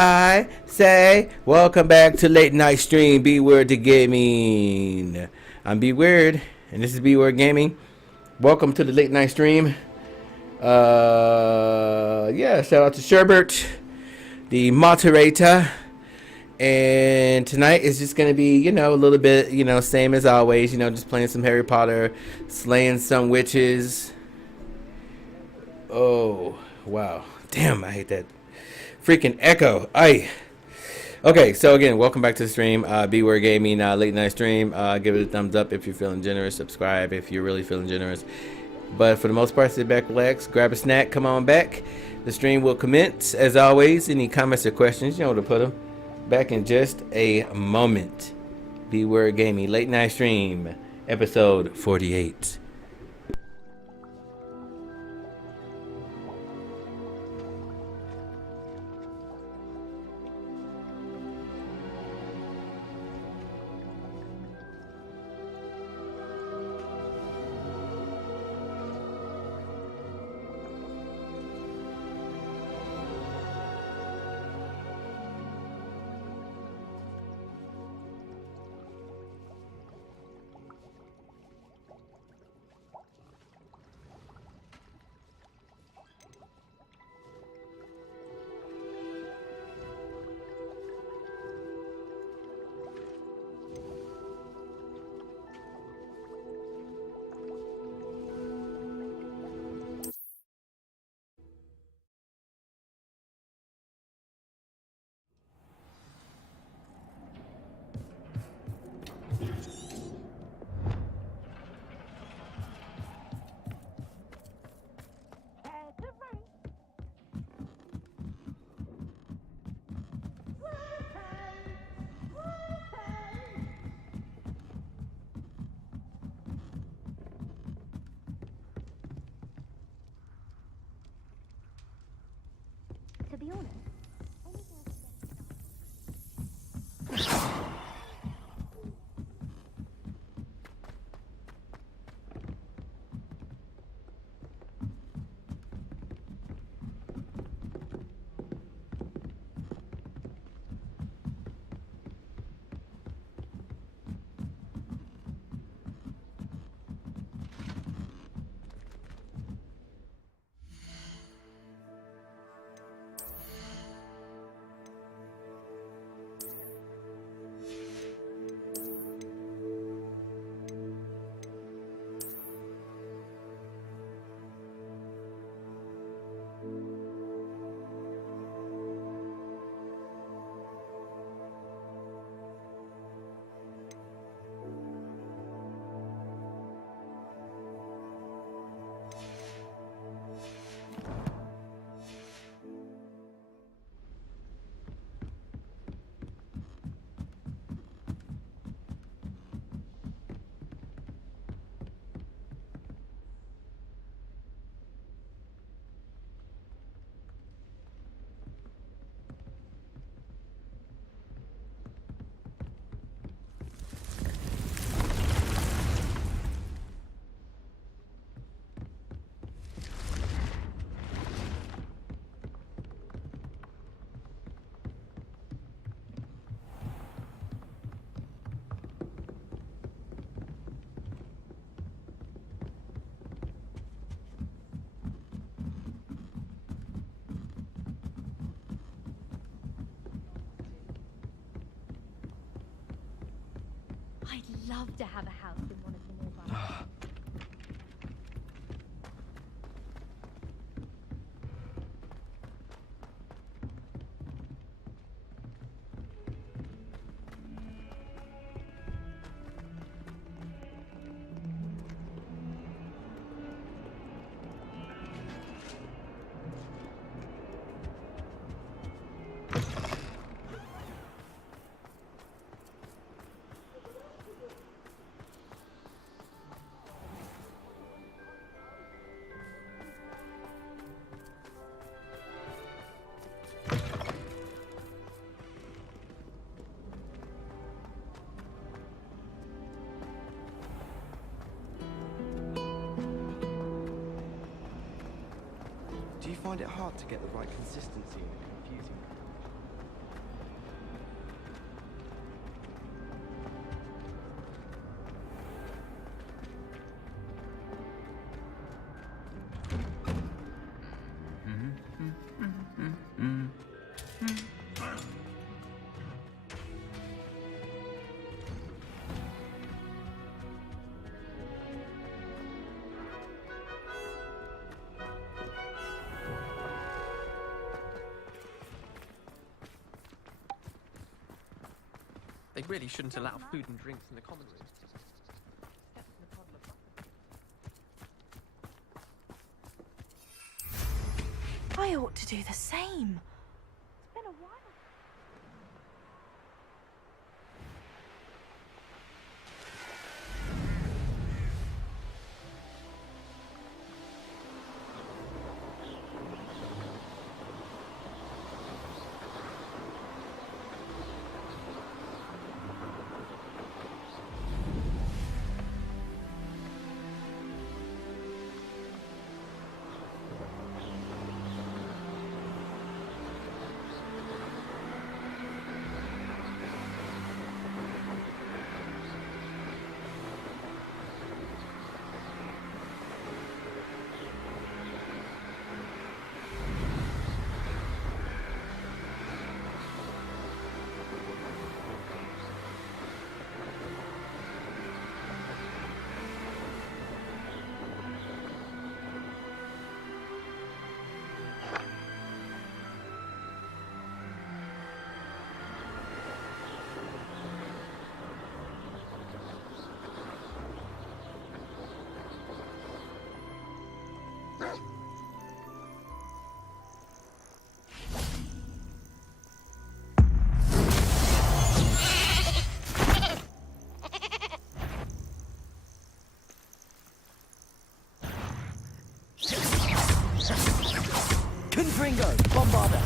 I say, welcome back to Late Night Stream, B.Weird to Gaming. I'm B.Weird, and this is B.Weird Gaming. Welcome to the Late Night Stream. Yeah, shout out to Sherbert, the moderator. And tonight is just going to be, a little bit, same as always, just playing some Harry Potter, slaying some witches. Oh, wow. Damn, I hate that freaking echo. Okay, so again, welcome back to the stream. B.Weird Gaming, Late Night Stream. Give it a thumbs up if you're feeling generous. Subscribe if you're really feeling generous. But for the most part, sit back, relax, grab a snack, come on back. The stream will commence. As always, any comments or questions, you know where to put them. Back in just a moment. B.Weird Gaming, Late Night Stream, episode 48. To be honest, I'd love to have a house in one of the nearby. Do you find it hard to get the right consistency in a confusing? They really shouldn't allow food and drinks in the common room. I ought to do the same. It's been a while. Confringo, Bombarda.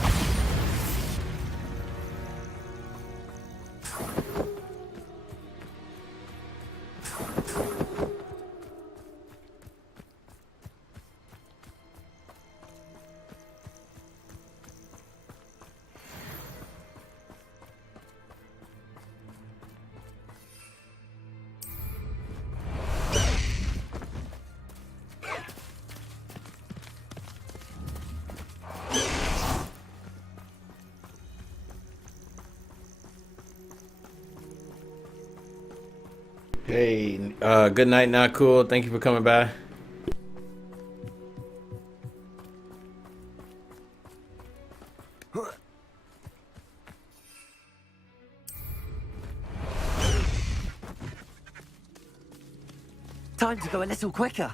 Hey, good night, not cool. Thank you for coming by. Time to go a little quicker.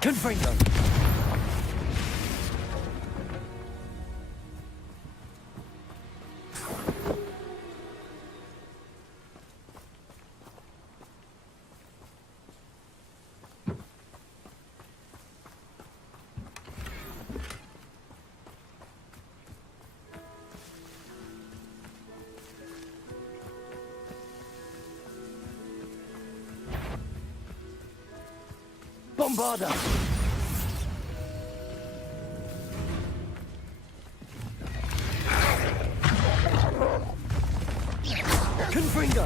Confringo. Bombarda. Confringo.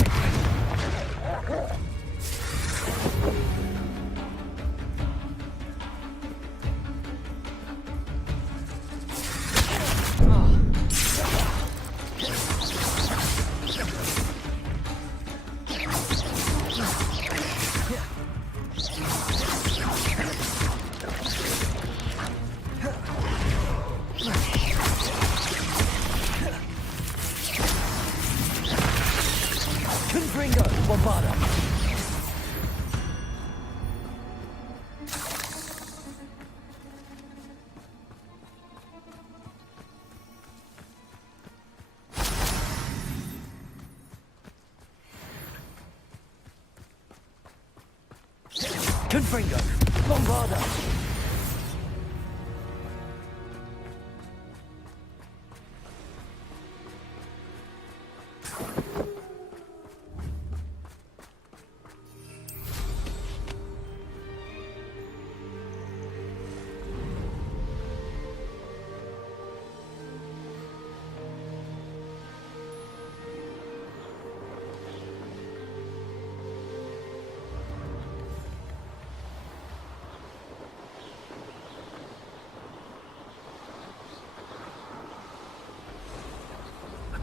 Confringo. Bombarda. Confringo. Bombarda.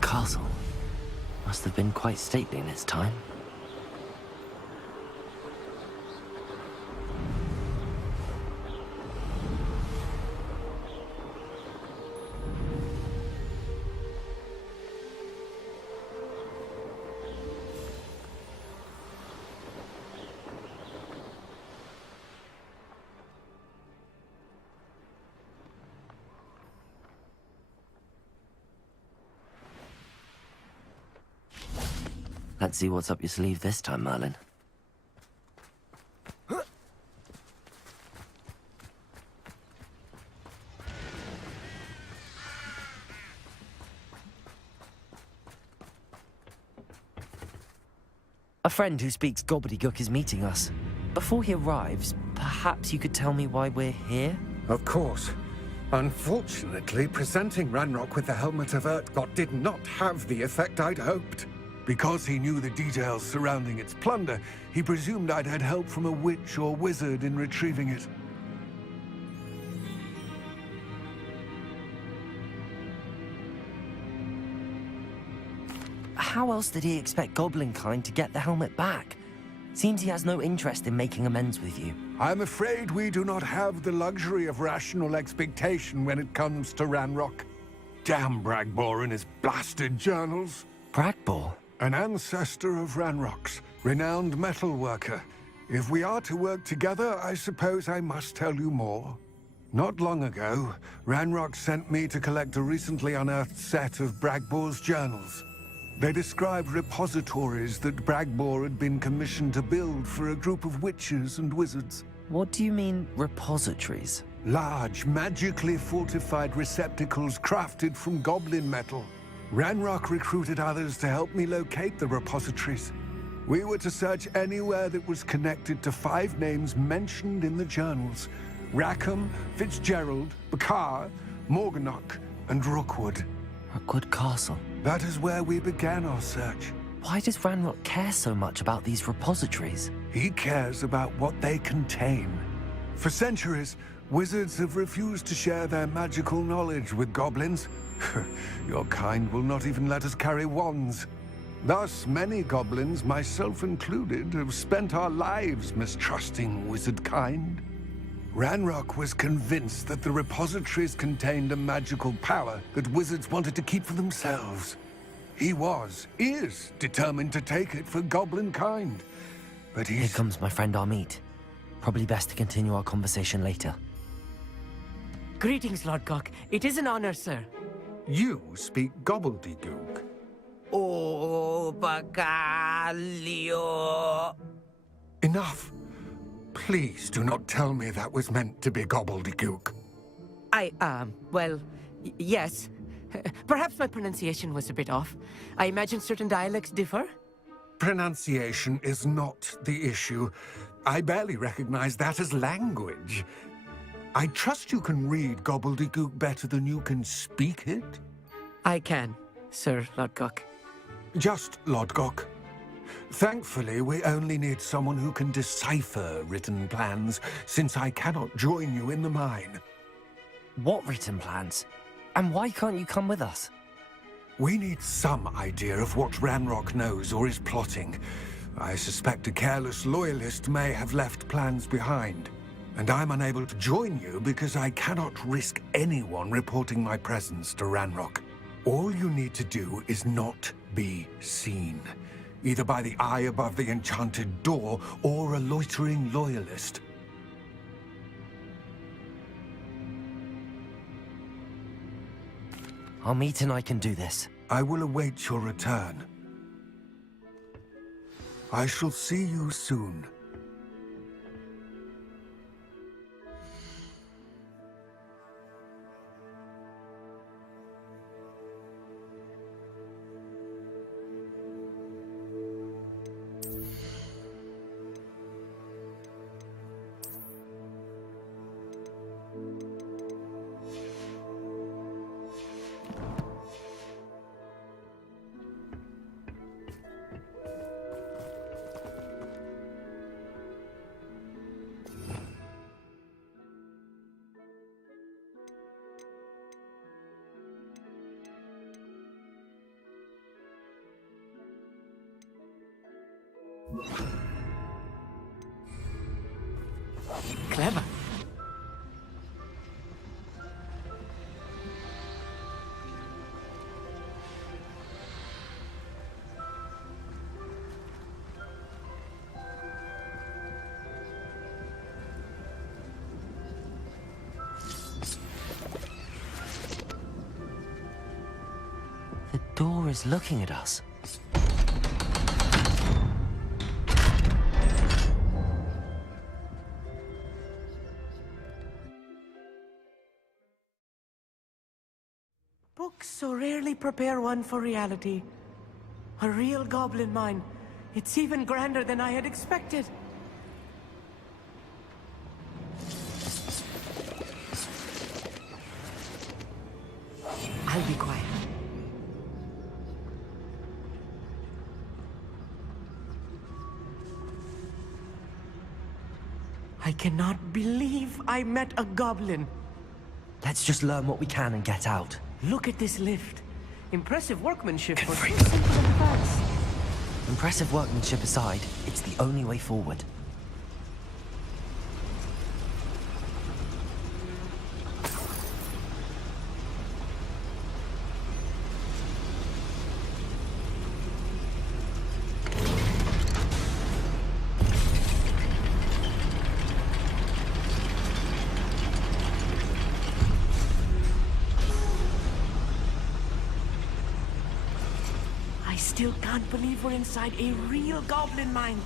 castle must have been quite stately in its time. Let's see what's up your sleeve this time, Merlin. A friend who speaks gobbledygook is meeting us. Before he arrives, perhaps you could tell me why we're here? Of course. Unfortunately, presenting Ranrock with the Helmet of Urtkot did not have the effect I'd hoped. Because he knew the details surrounding its plunder, he presumed I'd had help from a witch or wizard in retrieving it. How else did he expect Goblinkind to get the helmet back? Seems he has no interest in making amends with you. I'm afraid we do not have the luxury of rational expectation when it comes to Ranrock. Damn Bragbor and his blasted journals. Bragbor? An ancestor of Ranrock's, renowned metal worker. If we are to work together, I suppose I must tell you more. Not long ago, Ranrock sent me to collect a recently unearthed set of Bragbor's journals. They described repositories that Bragbor had been commissioned to build for a group of witches and wizards. What do you mean, repositories? Large, magically fortified receptacles crafted from goblin metal. Ranrock recruited others to help me locate the repositories. We were to search anywhere that was connected to 5 names mentioned in the journals: Rackham, Fitzgerald, Bakar, Morganach, and Rookwood. Rookwood Castle. That is where we began our search. Why does Ranrock care so much about these repositories? He cares about what they contain. For centuries, wizards have refused to share their magical knowledge with goblins. Your kind will not even let us carry wands. Thus, many goblins, myself included, have spent our lives mistrusting wizard kind. Ranrock was convinced that the repositories contained a magical power that wizards wanted to keep for themselves. He is determined to take it for goblin kind. But Here comes my friend Amit. Probably best to continue our conversation later. Greetings, Lord Cock. It is an honor, sir. You speak gobbledygook. Oh, Bagalio. Enough. Please do not tell me that was meant to be gobbledygook. Yes. Perhaps my pronunciation was a bit off. I imagine certain dialects differ. Pronunciation is not the issue. I barely recognize that as language. I trust you can read gobbledygook better than you can speak it? I can, Sir Lodgok. Just Lodgok. Thankfully, we only need someone who can decipher written plans, since I cannot join you in the mine. What written plans? And why can't you come with us? We need some idea of what Ranrock knows or is plotting. I suspect a careless loyalist may have left plans behind. And I'm unable to join you because I cannot risk anyone reporting my presence to Ranrock. All you need to do is not be seen, either by the eye above the enchanted door or a loitering loyalist. Amit and I can do this. I will await your return. I shall see you soon. Clever. The door is looking at us. Books so rarely prepare one for reality. A real goblin mine. It's even grander than I had expected. I'll be quiet. I cannot believe I met a goblin. Let's just learn what we can and get out. Look at this lift. Impressive workmanship for so Confront. simple and fast. Impressive workmanship aside, it's the only way forward. I still can't believe we're inside a real goblin mine.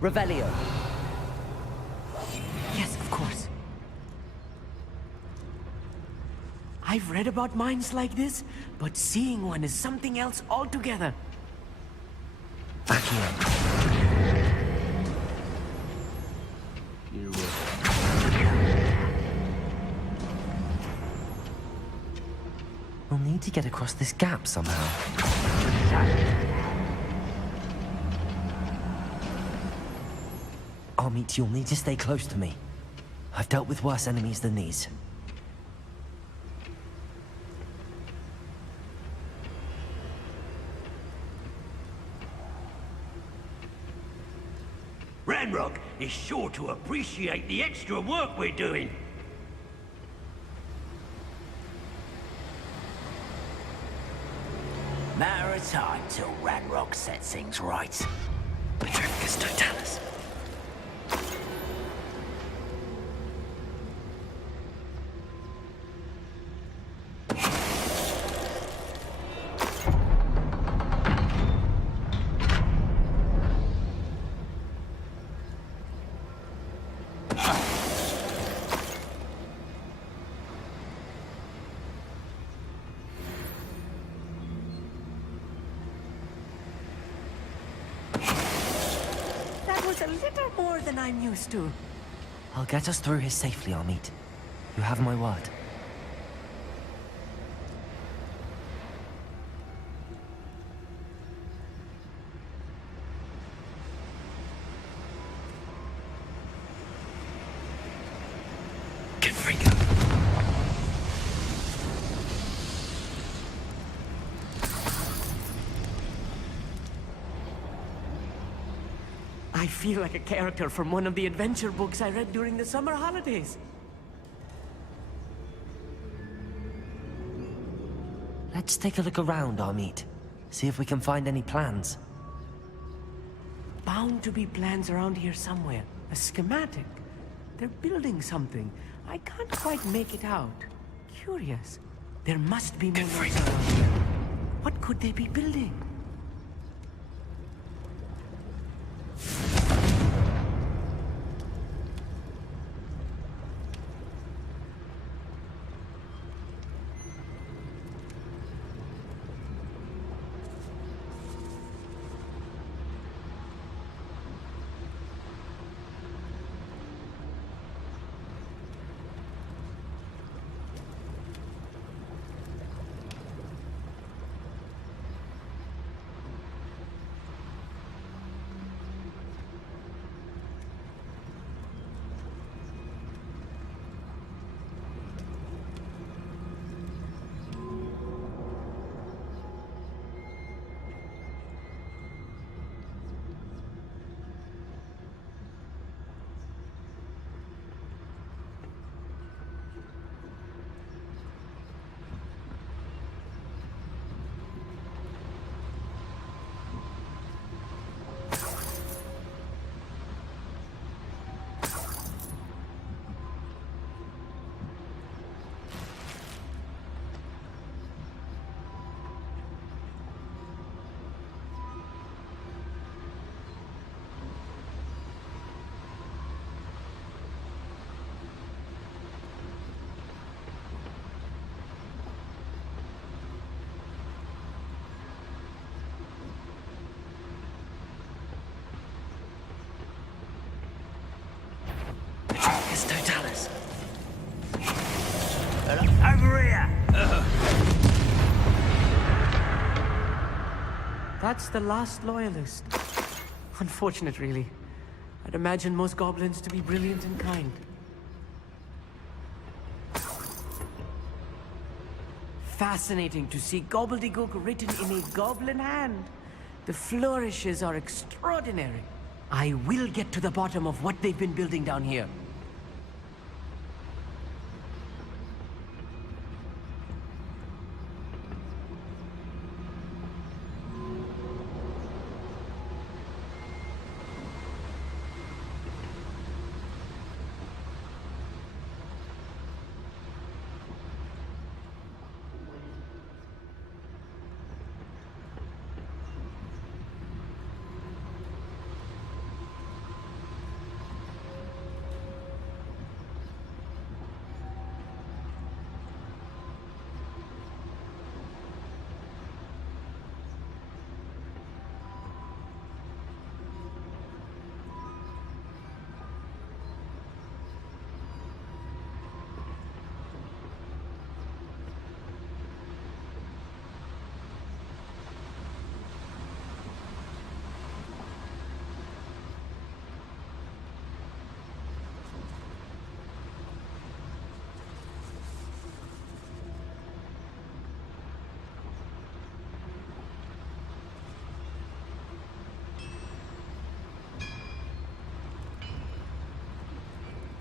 Revelio. Yes, of course. I've read about mines like this, but seeing one is something else altogether. Accio. We'll need to get across this gap somehow. Amit, you'll need to stay close to me. I've dealt with worse enemies than these. Ranrock is sure to appreciate the extra work we're doing. Matter of time till Ranrock sets things right. Petrificus Totalis. That was a little more than I'm used to. I'll get us through here safely, Amit. You have my word. Confringo. I feel like a character from one of the adventure books I read during the summer holidays. Let's take a look around, Amit. See if we can find any plans. Bound to be plans around here somewhere. A schematic. They're building something. I can't quite make it out. Curious. There must be more noise around here. What could they be building? It's Totalis. Over here! That's the last loyalist. Unfortunate, really. I'd imagine most goblins to be brilliant and kind. Fascinating to see gobbledygook written in a goblin hand. The flourishes are extraordinary. I will get to the bottom of what they've been building down here.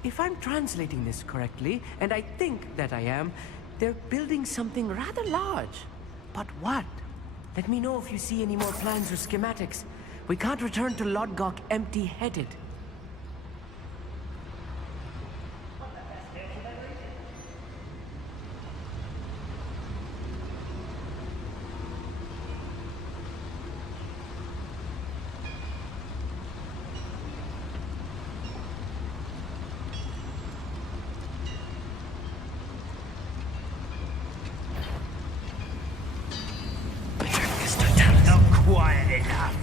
If I'm translating this correctly, and I think that I am, they're building something rather large. But what? Let me know if you see any more plans or schematics. We can't return to Lodgok empty-headed. Not quiet enough.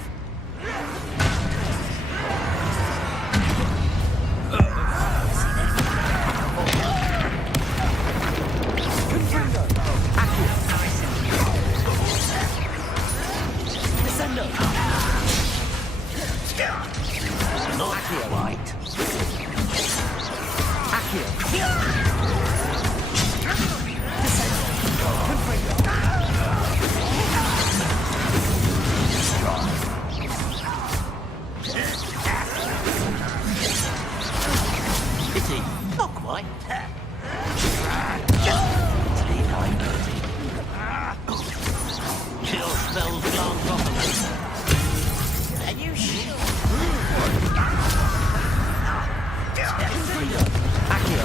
Birdie. Not quite. Sleep like Birdie. Chill spells glance off of me. Are you sure? Accio.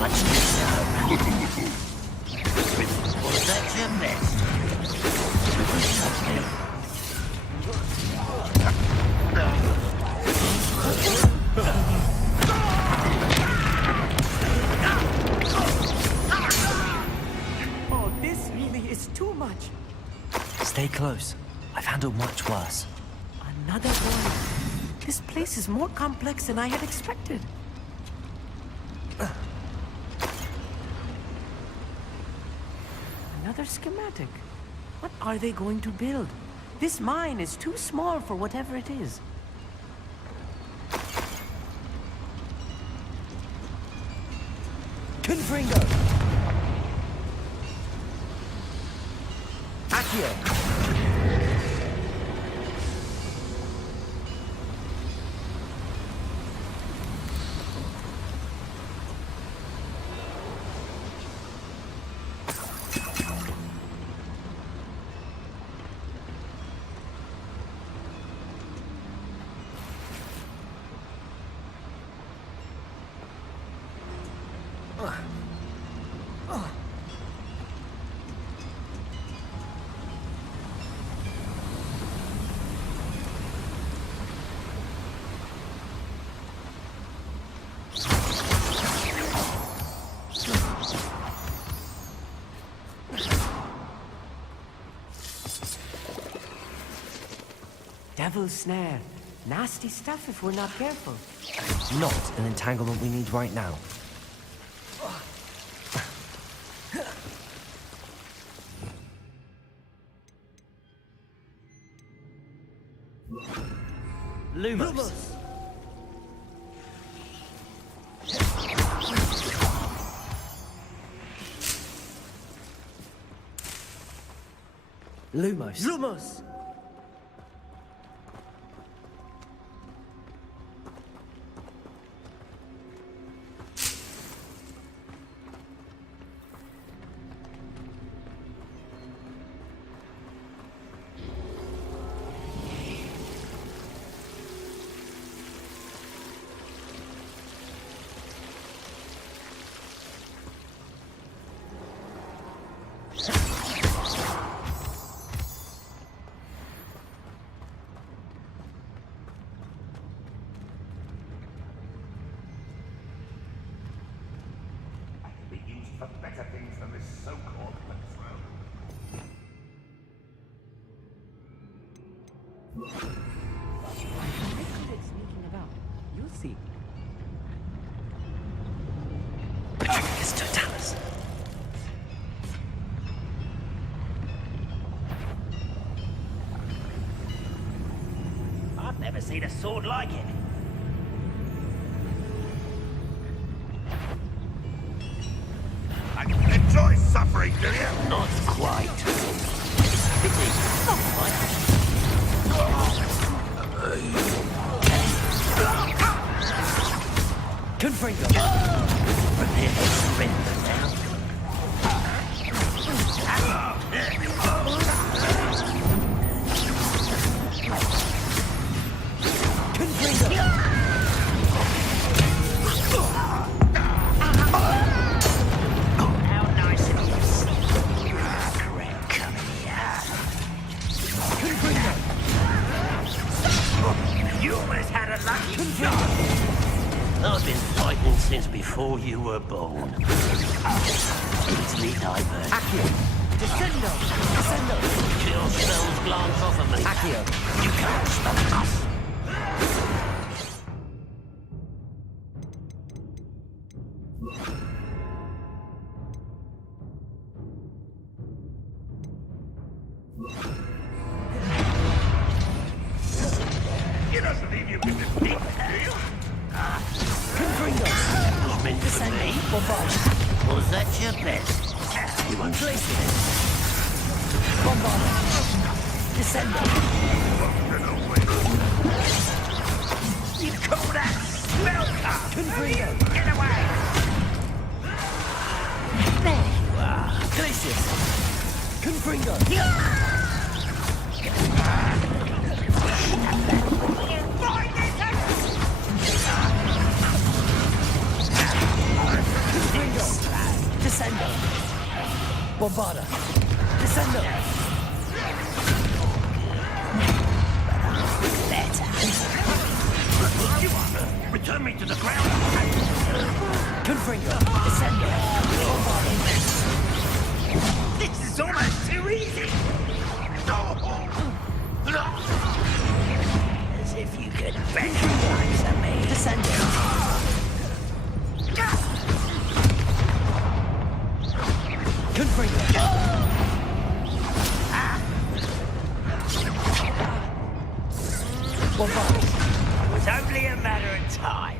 Much too slow. Was that your best? Oh, this really is too much. Stay close. I've handled much worse. Another one. This place is more complex than I had expected. Another schematic. What are they going to build? This mine is too small for whatever it is. Confringo. Accio. Devil's snare. Nasty stuff if we're not careful. Not an entanglement we need right now. Lumos. Lumos. Lumos! For better things than this so-called throne. I'm good at sneaking about. You'll see. Patricius Totalis. I've never seen a sword like it. Enjoy suffering, do you? Not quite. Not quite. Confringo. Prepare to surrender now. Confringo. How nice of you. Correct, come here. Confringo. You almost had a lucky shot. I've been fighting since before you were born. Easily diverted. Accio. Descendo. Descendo. Chill spells glance off of me. Accio. You can't stop us. It doesn't leave you with the deep, do you? Confringo. Meant for me. Bombard. Was that your best? You won't Place it. Bombard. Descendo. You called Confringo! Get away! There you are! Glacius! Confringo! Confringo! Descendo! Bombarda! Descendo! Return me to the ground! Confringo! Descendo! Bombarda! This is almost too easy! As if you could visualize me. Descendo! Confringo! Bombarda! It was only a matter of time.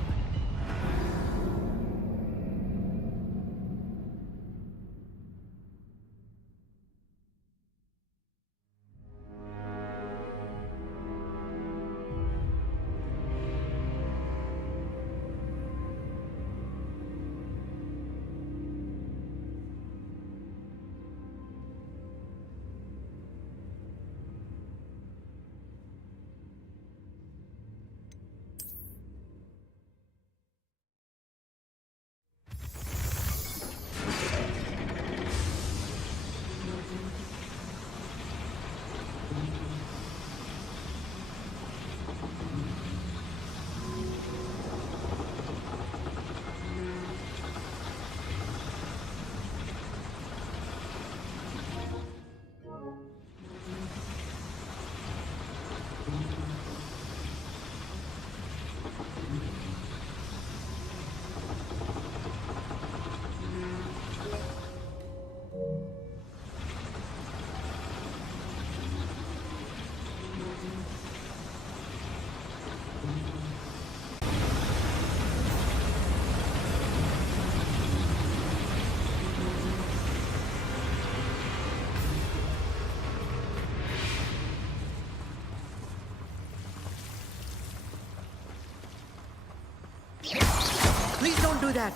Please don't do that.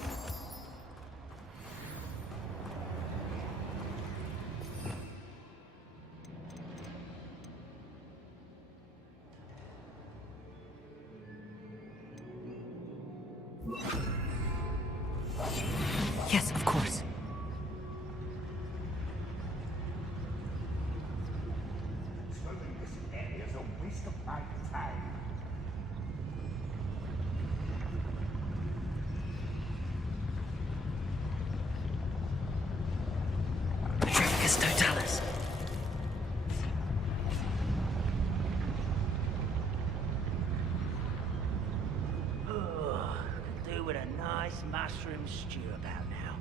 Yes, of course. Swimming this area is a waste of my time. Petrificus totalis. Could do with a nice mushroom stew about now.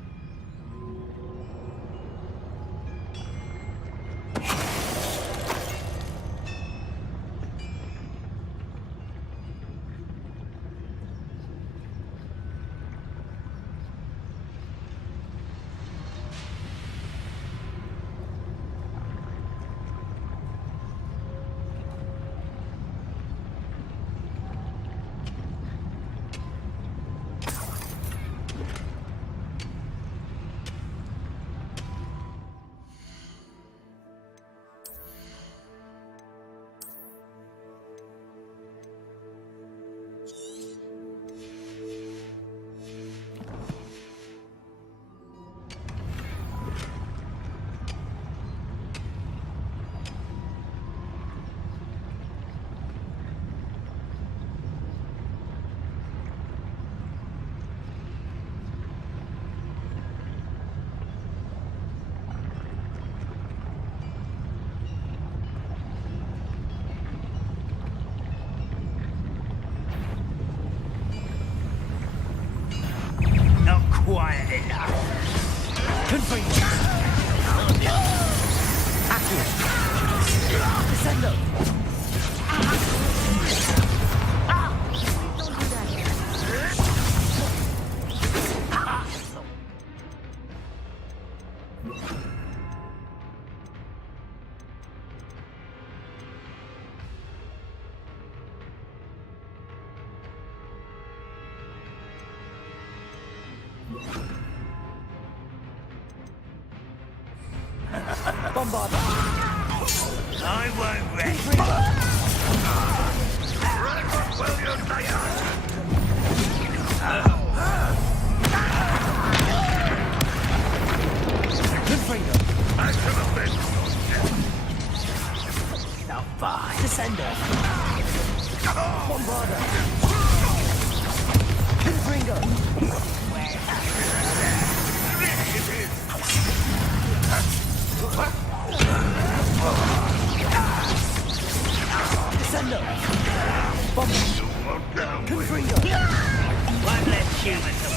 Not quiet enough. Confringo! Accio! Descendo! Don't do that. Bombarder. I won't rest. Will you say Confringo. not far? Descender. Bombarder. Confringo. Descender. Bombarder. Confringo. One less human to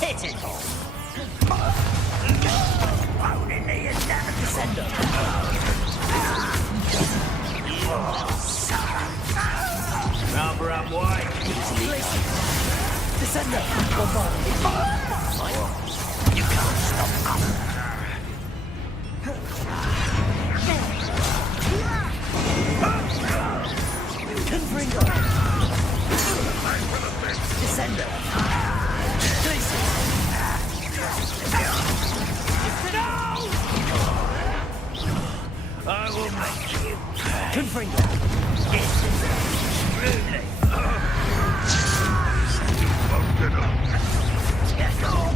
hit it. Only me and damn Descender. Rubber up white. Descender. Bombarder. You can't stop us. Confringo. Descender. Places. I will make you. Confringo. Yes. Truly.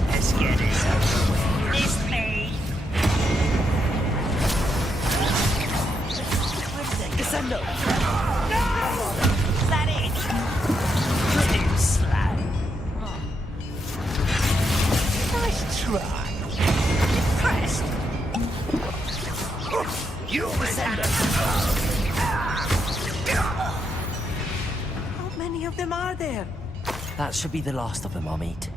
Let's get this over with. It's me. Descendo. Is that it? Too slow. Nice try. Impressed. You Descendo. How many of them are there? That should be the last of them I'll meet.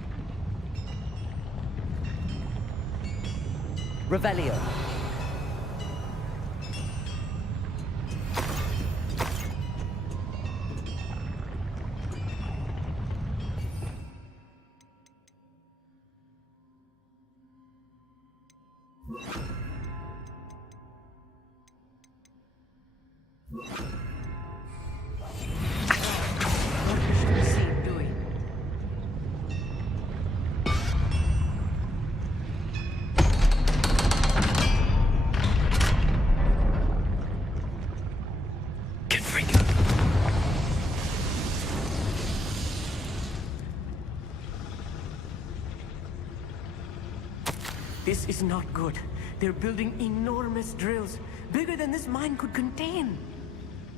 Revelio. This is not good. They're building enormous drills, bigger than this mine could contain.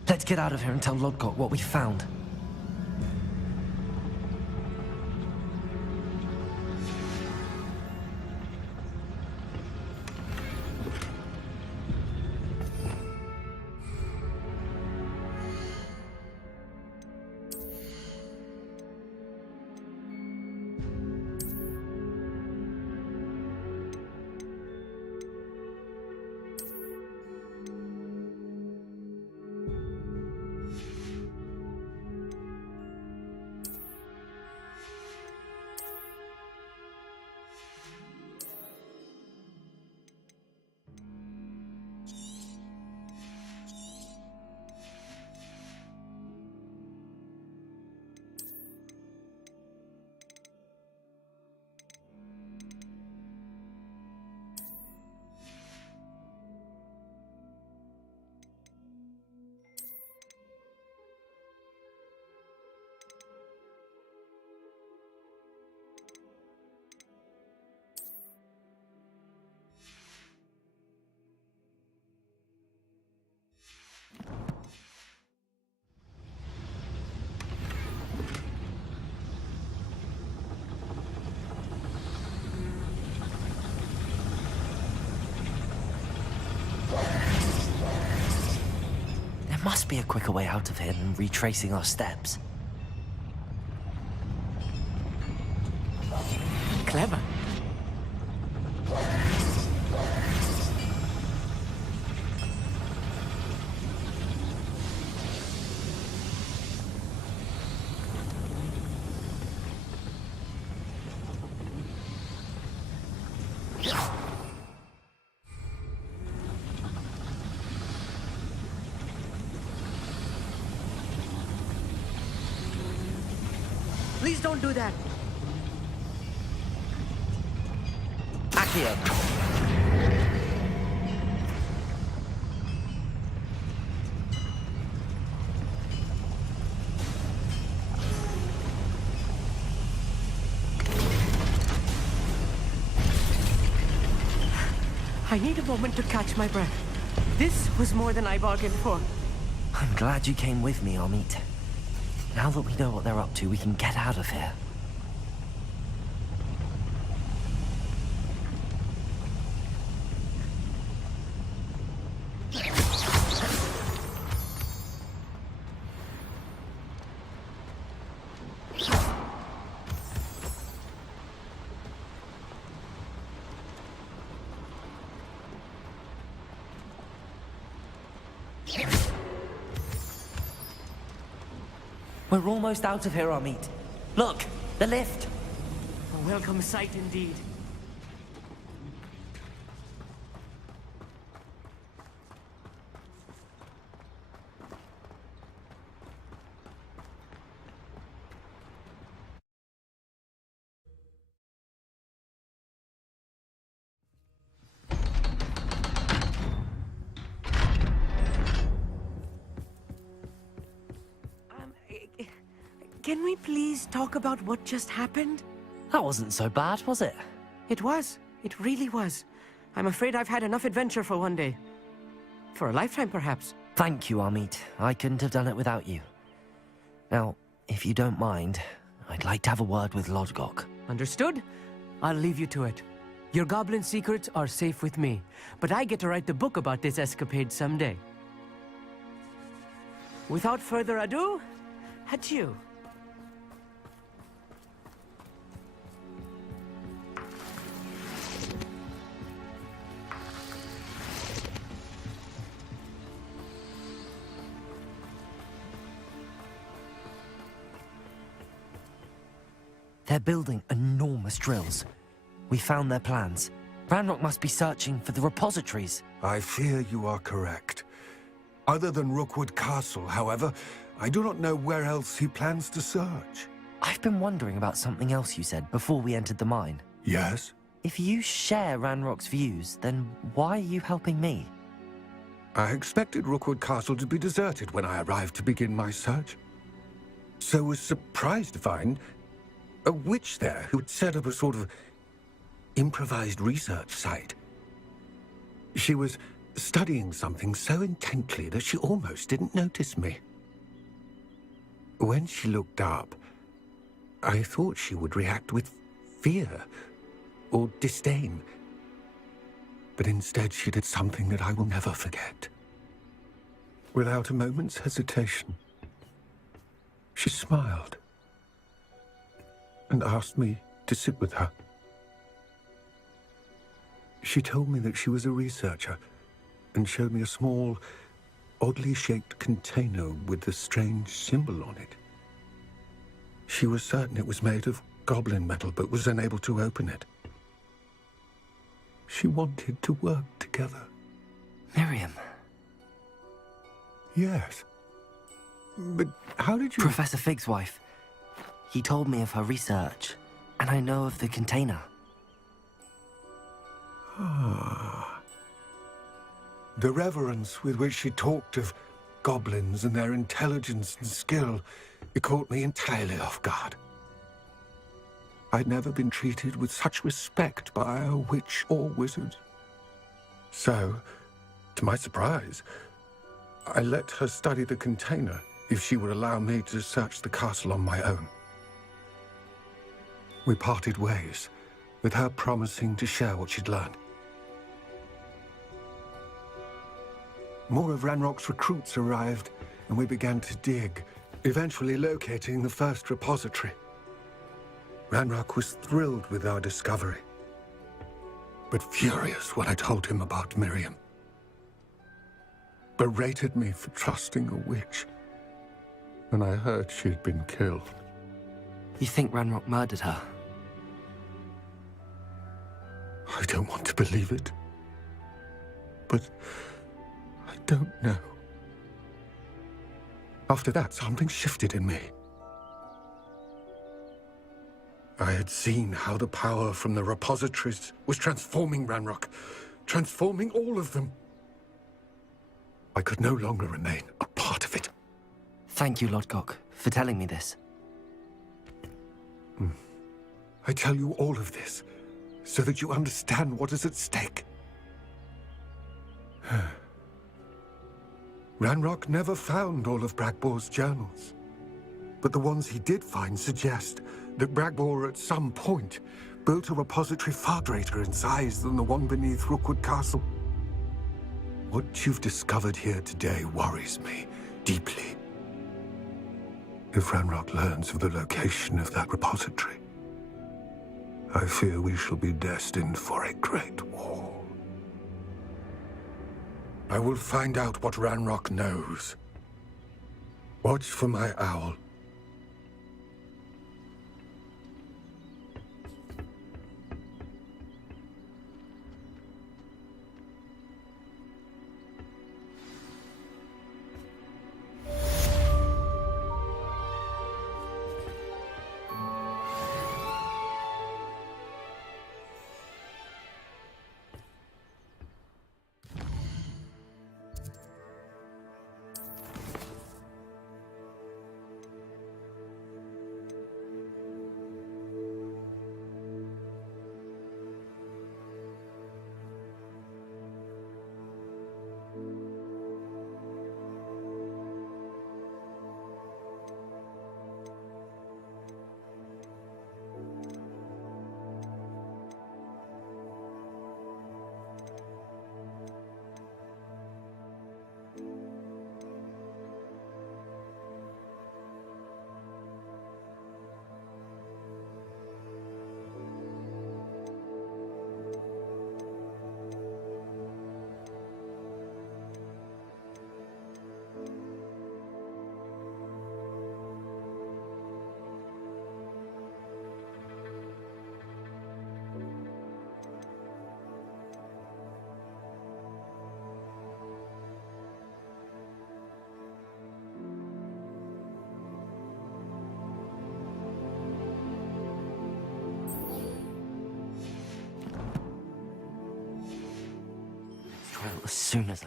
Let's get out of here and tell Lodgott what we found. There must be a quicker way out of here than retracing our steps. Clever. Please don't do that. Accio. I need a moment to catch my breath. This was more than I bargained for. I'm glad you came with me, Amit. Now that we know what they're up to, we can get out of here. We're almost out of here, Amit. Look, the lift. A welcome sight indeed. Can we please talk about what just happened? That wasn't so bad, was it? It was. It really was. I'm afraid I've had enough adventure for one day. For a lifetime, perhaps. Thank you, Amit. I couldn't have done it without you. Now, if you don't mind, I'd like to have a word with Lodgok. Understood? I'll leave you to it. Your goblin secrets are safe with me, but I get to write the book about this escapade someday. Without further ado, adieu. They're building enormous drills. We found their plans. Ranrock must be searching for the repositories. I fear you are correct. Other than Rookwood Castle, however, I do not know where else he plans to search. I've been wondering about something else you said before we entered the mine. Yes? If you share Ranrock's views, then why are you helping me? I expected Rookwood Castle to be deserted when I arrived to begin my search. So was surprised to find a witch there who'd set up a sort of improvised research site. She was studying something so intently that she almost didn't notice me. When she looked up, I thought she would react with fear or disdain. But instead she did something that I will never forget. Without a moment's hesitation, she smiled and asked me to sit with her. She told me that she was a researcher and showed me a small, oddly shaped container with a strange symbol on it. She was certain it was made of goblin metal, but was unable to open it. She wanted to work together. Miriam. Yes. But how did you... Professor Fig's wife. He told me of her research, and I know of the container. Ah. The reverence with which she talked of goblins and their intelligence and skill, it caught me entirely off guard. I'd never been treated with such respect by a witch or wizard. So, to my surprise, I let her study the container if she would allow me to search the castle on my own. We parted ways, with her promising to share what she'd learned. More of Ranrock's recruits arrived, and we began to dig, eventually locating the first repository. Ranrock was thrilled with our discovery, but furious when I told him about Miriam. Berated me for trusting a witch, and I heard she'd been killed. You think Ranrock murdered her? I don't want to believe it, but I don't know. After that, something shifted in me. I had seen how the power from the repositories was transforming Ranrock, transforming all of them. I could no longer remain a part of it. Thank you, Lodgok, for telling me this. I tell you all of this so that you understand what is at stake. Ranrock never found all of Bragbor's journals. But the ones he did find suggest that Bragbor at some point built a repository far greater in size than the one beneath Rookwood Castle. What you've discovered here today worries me deeply. If Ranrock learns of the location of that repository, I fear we shall be destined for a great war. I will find out what Ranrock knows. Watch for my owl. As soon as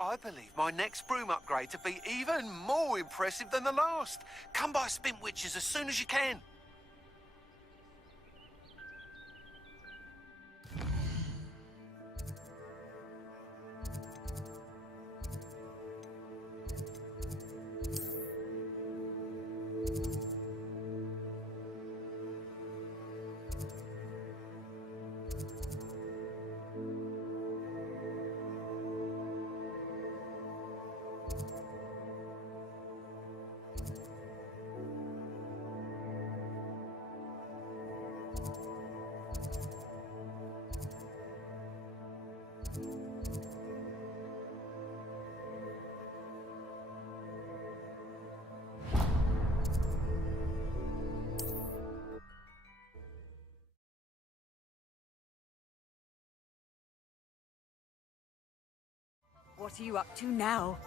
I believe my next broom upgrade to be even more impressive than the last. Come by Spint Witches as soon as you can. What are you up to now?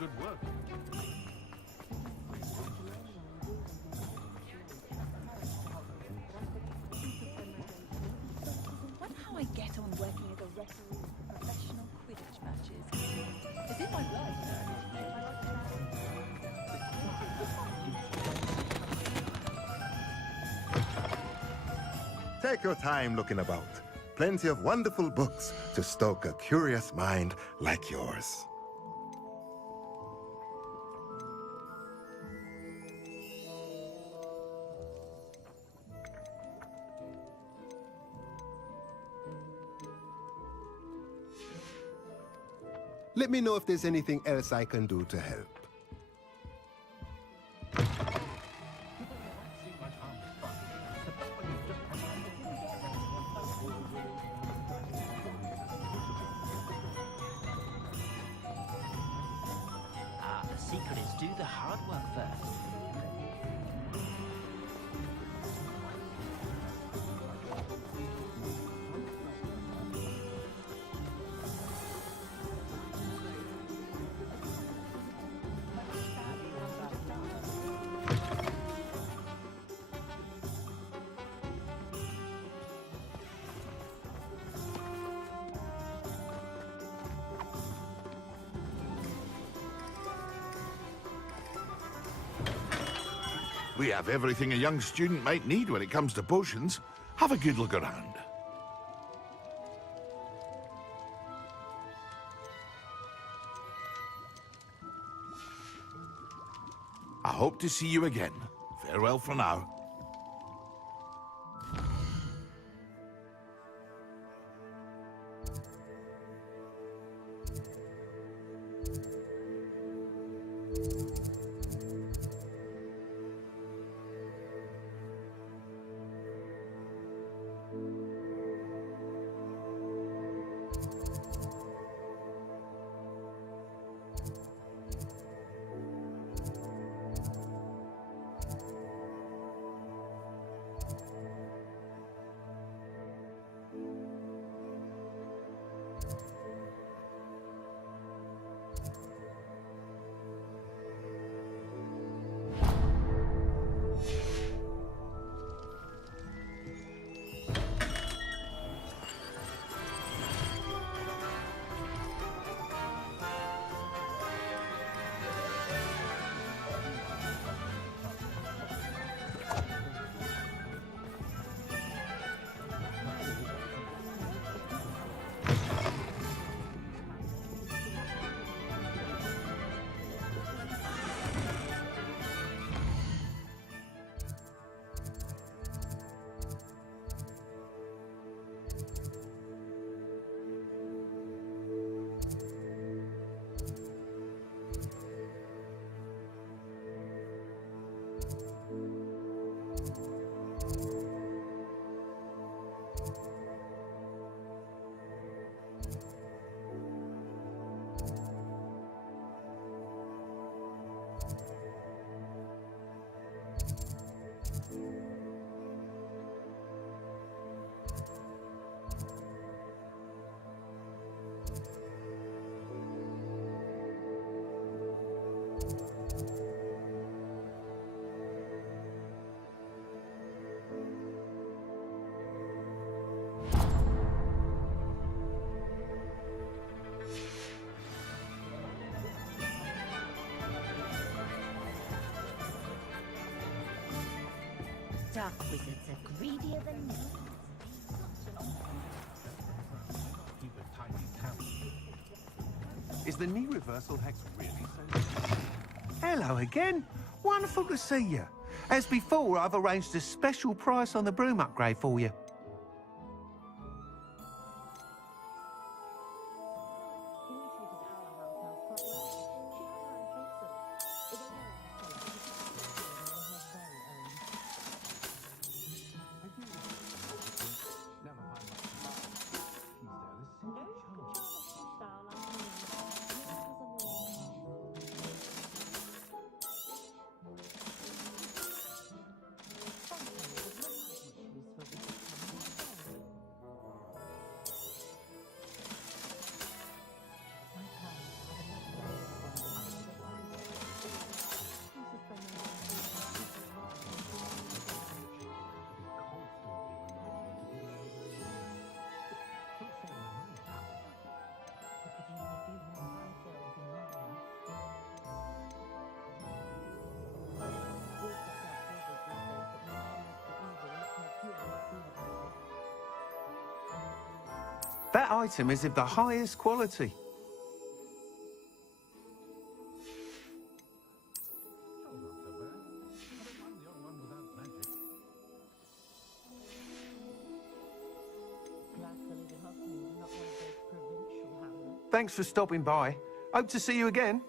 Good work. I wonder how I get on working as a referee for professional Quidditch matches. Is it my blood? Take your time looking about. Plenty of wonderful books to stoke a curious mind like yours. Let me know if there's anything else I can do to help. The secret is do the hard work first. We have everything a young student might need when it comes to potions. Have a good look around. I hope to see you again. Farewell for now. Dark wizards are greedier than me. Is the knee reversal hex really so? Hello again. Wonderful to see you. As before, I've arranged a special price on the broom upgrade for you. That item is of the highest quality. Thanks for stopping by. Hope to see you again.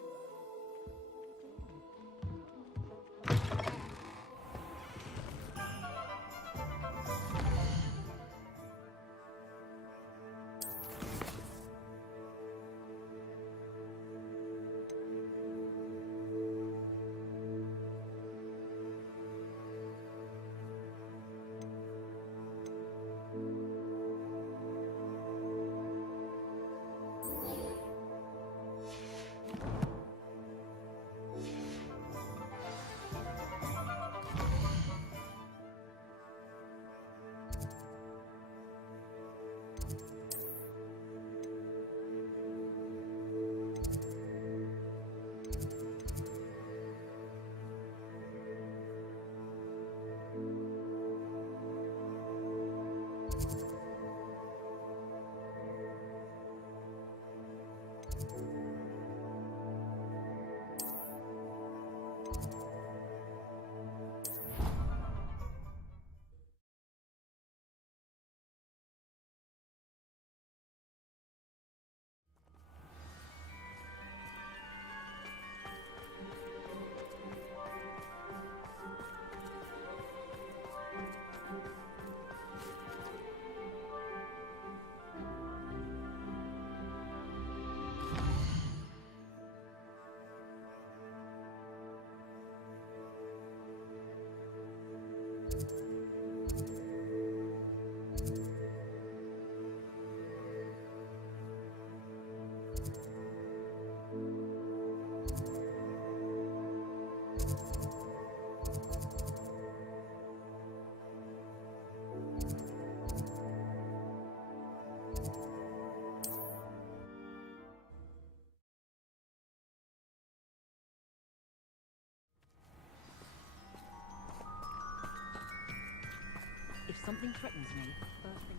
If something threatens me, first thing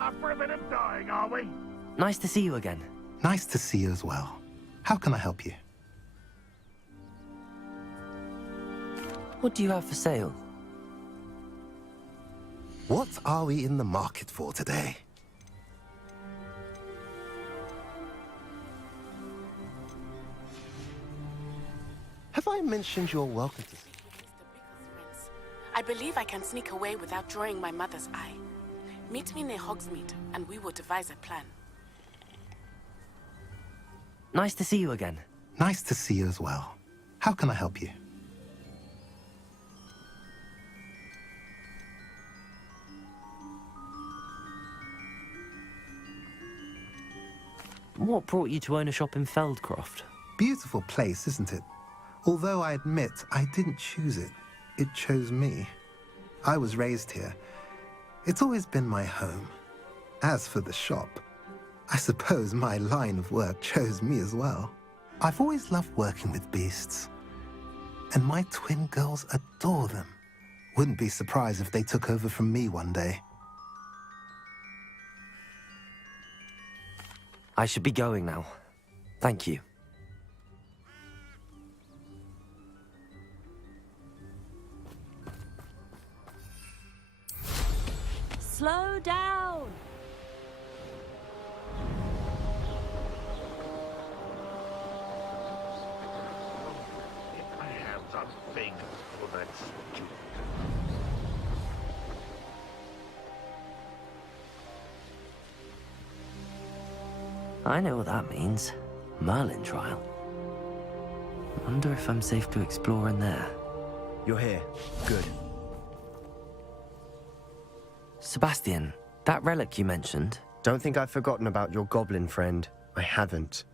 Afraid of dying, are we? Nice to see you again. Nice to see you as well. How can I help you? What do you have for sale? What are we in the market for today? Have I mentioned you're welcome to... I believe I can sneak away without drawing my mother's eye. Meet me near Hogsmeade, and we will devise a plan. Nice to see you again. Nice to see you as well. How can I help you? What brought you to own a shop in Feldcroft? Beautiful place, isn't it? Although I admit I didn't choose it. It chose me. I was raised here. It's always been my home. As for the shop, I suppose my line of work chose me as well. I've always loved working with beasts. And my twin girls adore them. Wouldn't be surprised if they took over from me one day. I should be going now. Thank you. Slow down! I have something for that student. I know what that means. Merlin trial. Wonder if I'm safe to explore in there. You're here. Good. Sebastian, that relic you mentioned... Don't think I've forgotten about your goblin friend. I haven't.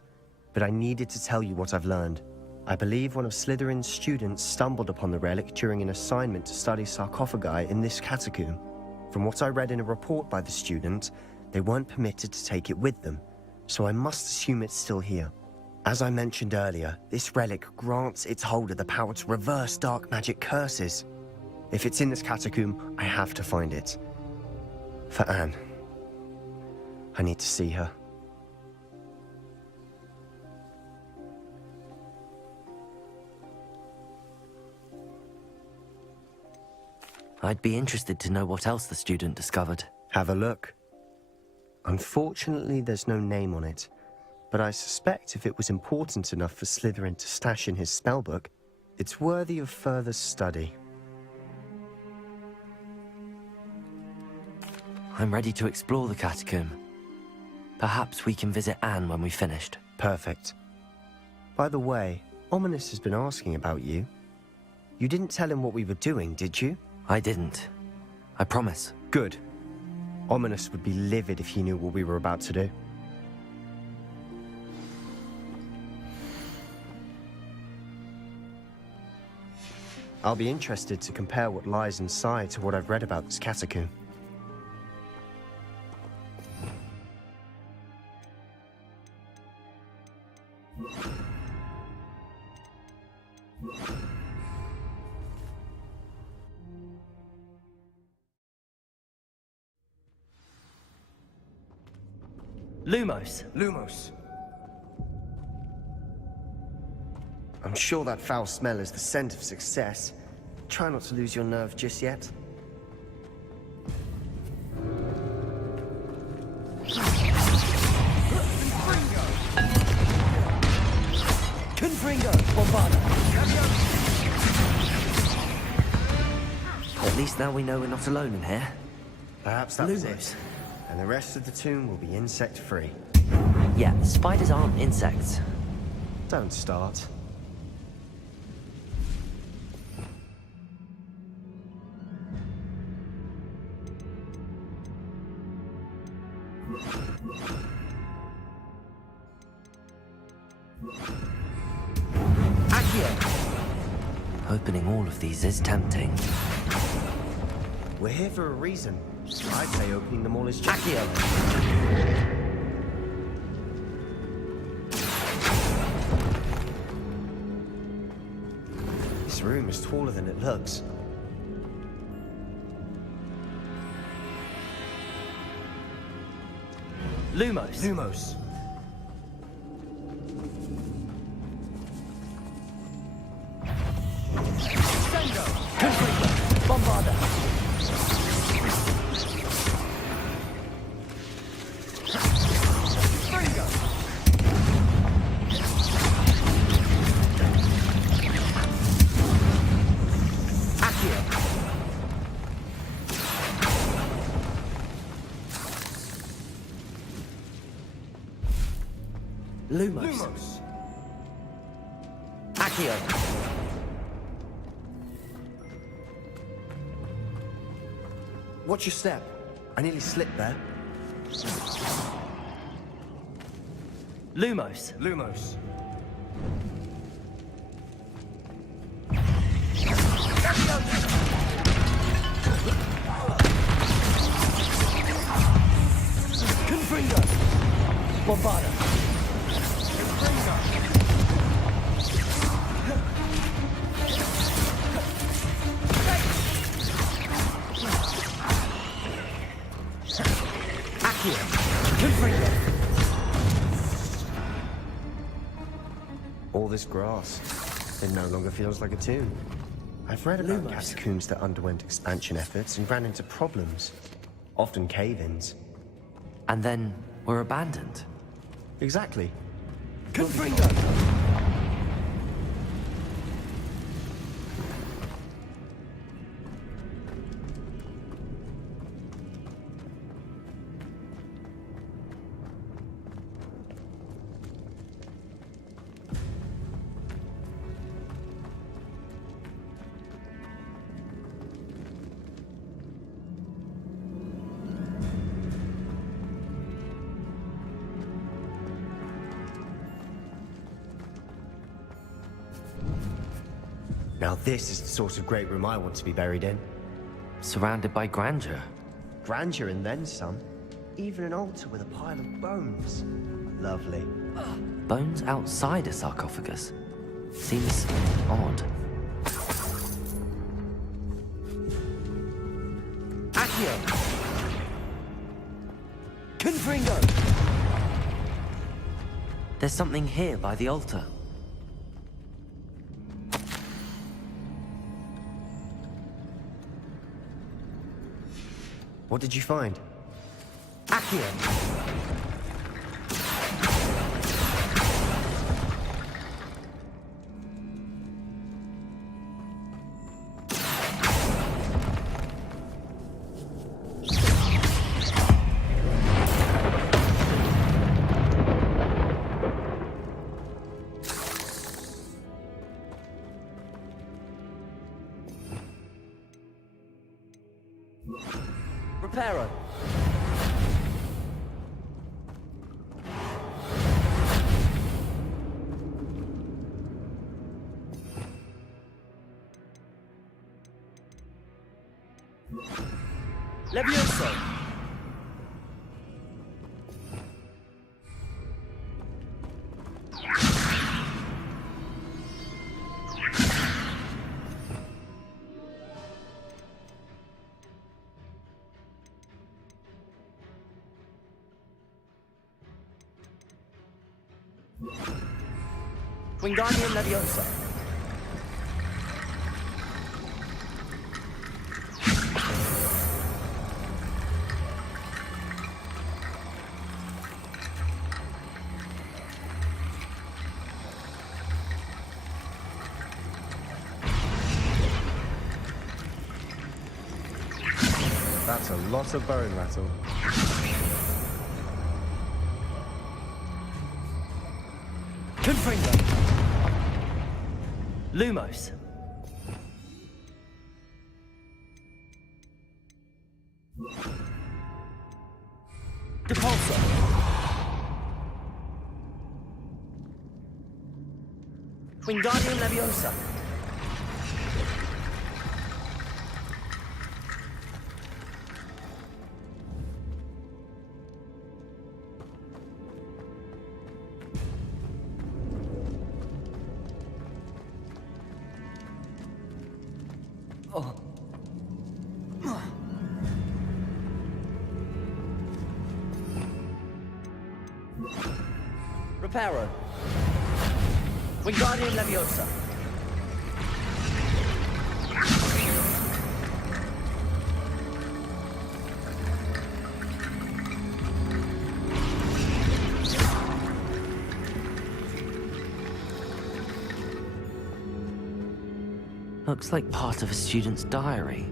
But I needed to tell you what I've learned. I believe one of Slytherin's students stumbled upon the relic during an assignment to study sarcophagi in this catacomb. From what I read in a report by the student, they weren't permitted to take it with them, so I must assume it's still here. As I mentioned earlier, this relic grants its holder the power to reverse dark magic curses. If it's in this catacomb, I have to find it. For Anne. I need to see her. I'd be interested to know what else the student discovered. Have a look. Unfortunately, there's no name on it, but I suspect if it was important enough for Slytherin to stash in his spellbook, it's worthy of further study. I'm ready to explore the catacomb. Perhaps we can visit Anne when we've finished. Perfect. By the way, Ominous has been asking about you. You didn't tell him what we were doing, did you? I didn't. I promise. Good. Ominous would be livid if he knew what we were about to do. I'll be interested to compare what lies inside to what I've read about this catacomb. Lumos. Lumos. I'm sure that foul smell is the scent of success. Try not to lose your nerve just yet. Confringo, Bombarda. At least now we know we're not alone in here. Perhaps that was it. And the rest of the tomb will be insect-free. Yeah, spiders aren't insects. Don't start. Opening all of these is tempting. We're here for a reason. I'd say opening them all is just... Accio! This room is taller than it looks. Lumos. Lumos. Sendo. Confringo. Bombarda. Fringo. Accio. Lumos. Lumos. Accio. Watch your step. I nearly slipped there. Lumos. Lumos. Confringo. Bombarda. Confringo. Accio. Confringo. All this grass. It no longer feels like a tomb. I've read about catacombs that underwent expansion efforts and ran into problems. Often cave-ins. And then were abandoned. Exactly. Confringo. Now this is the sort of great room I want to be buried in. Surrounded by grandeur. Grandeur and then some. Even an altar with a pile of bones. Lovely. Bones outside a sarcophagus. Seems odd. Accio. Confringo. There's something here by the altar. What did you find? Accio. Reparo. Levioso. Wingardium Leviosa. That's a lot of bone rattle. Confringo. Lumos. Depulso. Wingardium Leviosa. Oh. Preparo. Wingardium Leviosa. Looks like part of a student's diary.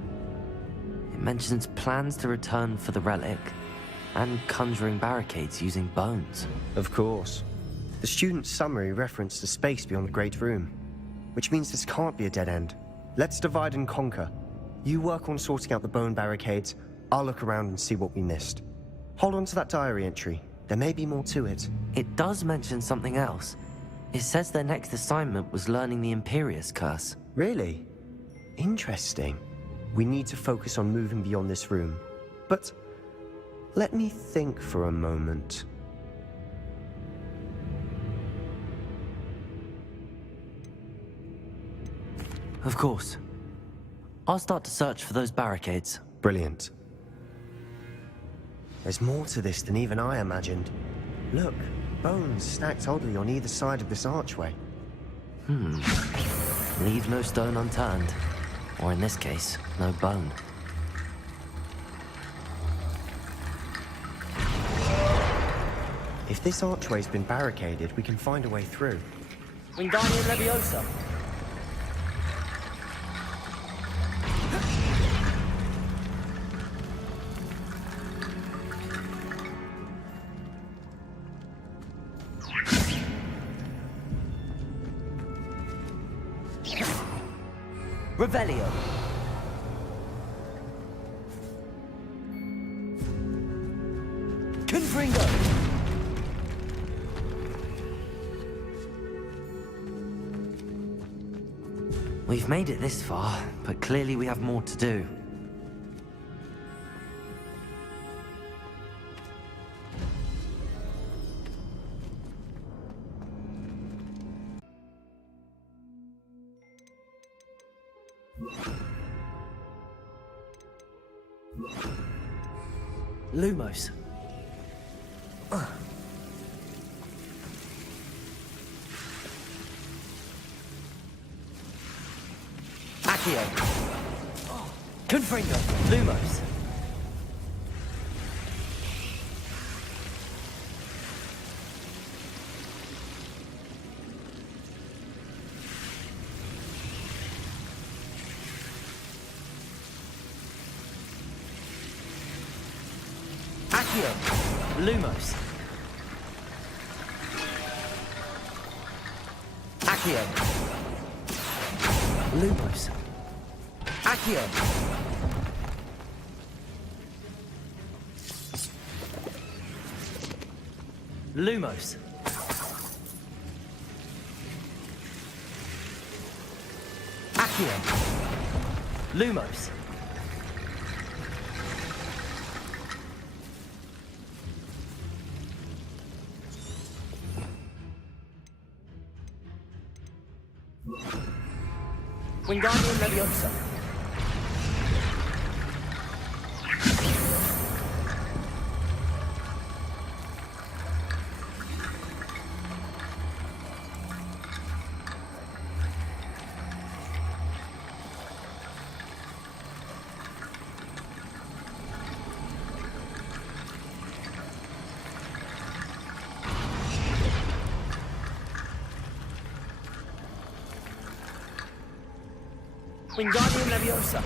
It mentions plans to return for the relic and conjuring barricades using bones. Of course. The student's summary referenced the space beyond the Great Room, which means this can't be a dead end. Let's divide and conquer. You work on sorting out the bone barricades, I'll look around and see what we missed. Hold on to that diary entry. There may be more to it. It does mention something else. It says their next assignment was learning the Imperius Curse. Really? Interesting. We need to focus on moving beyond this room. But let me think for a moment. Of course. I'll start to search for those barricades. Brilliant. There's more to this than even I imagined. Look, bones stacked oddly on either side of this archway. Leave no stone unturned. Or in this case, no bone. If this archway's been barricaded, we can find a way through. Wingardium Leviosa. Revelio. Confringo. We've made it this far, but clearly we have more to do. Lumos. Accio. Confringo. Lumos. Accio. Lumos. Accio. Lumos. Accio. Lumos. Accio. Lumos. Wingardium Leviosa. Wingardium Leviosa.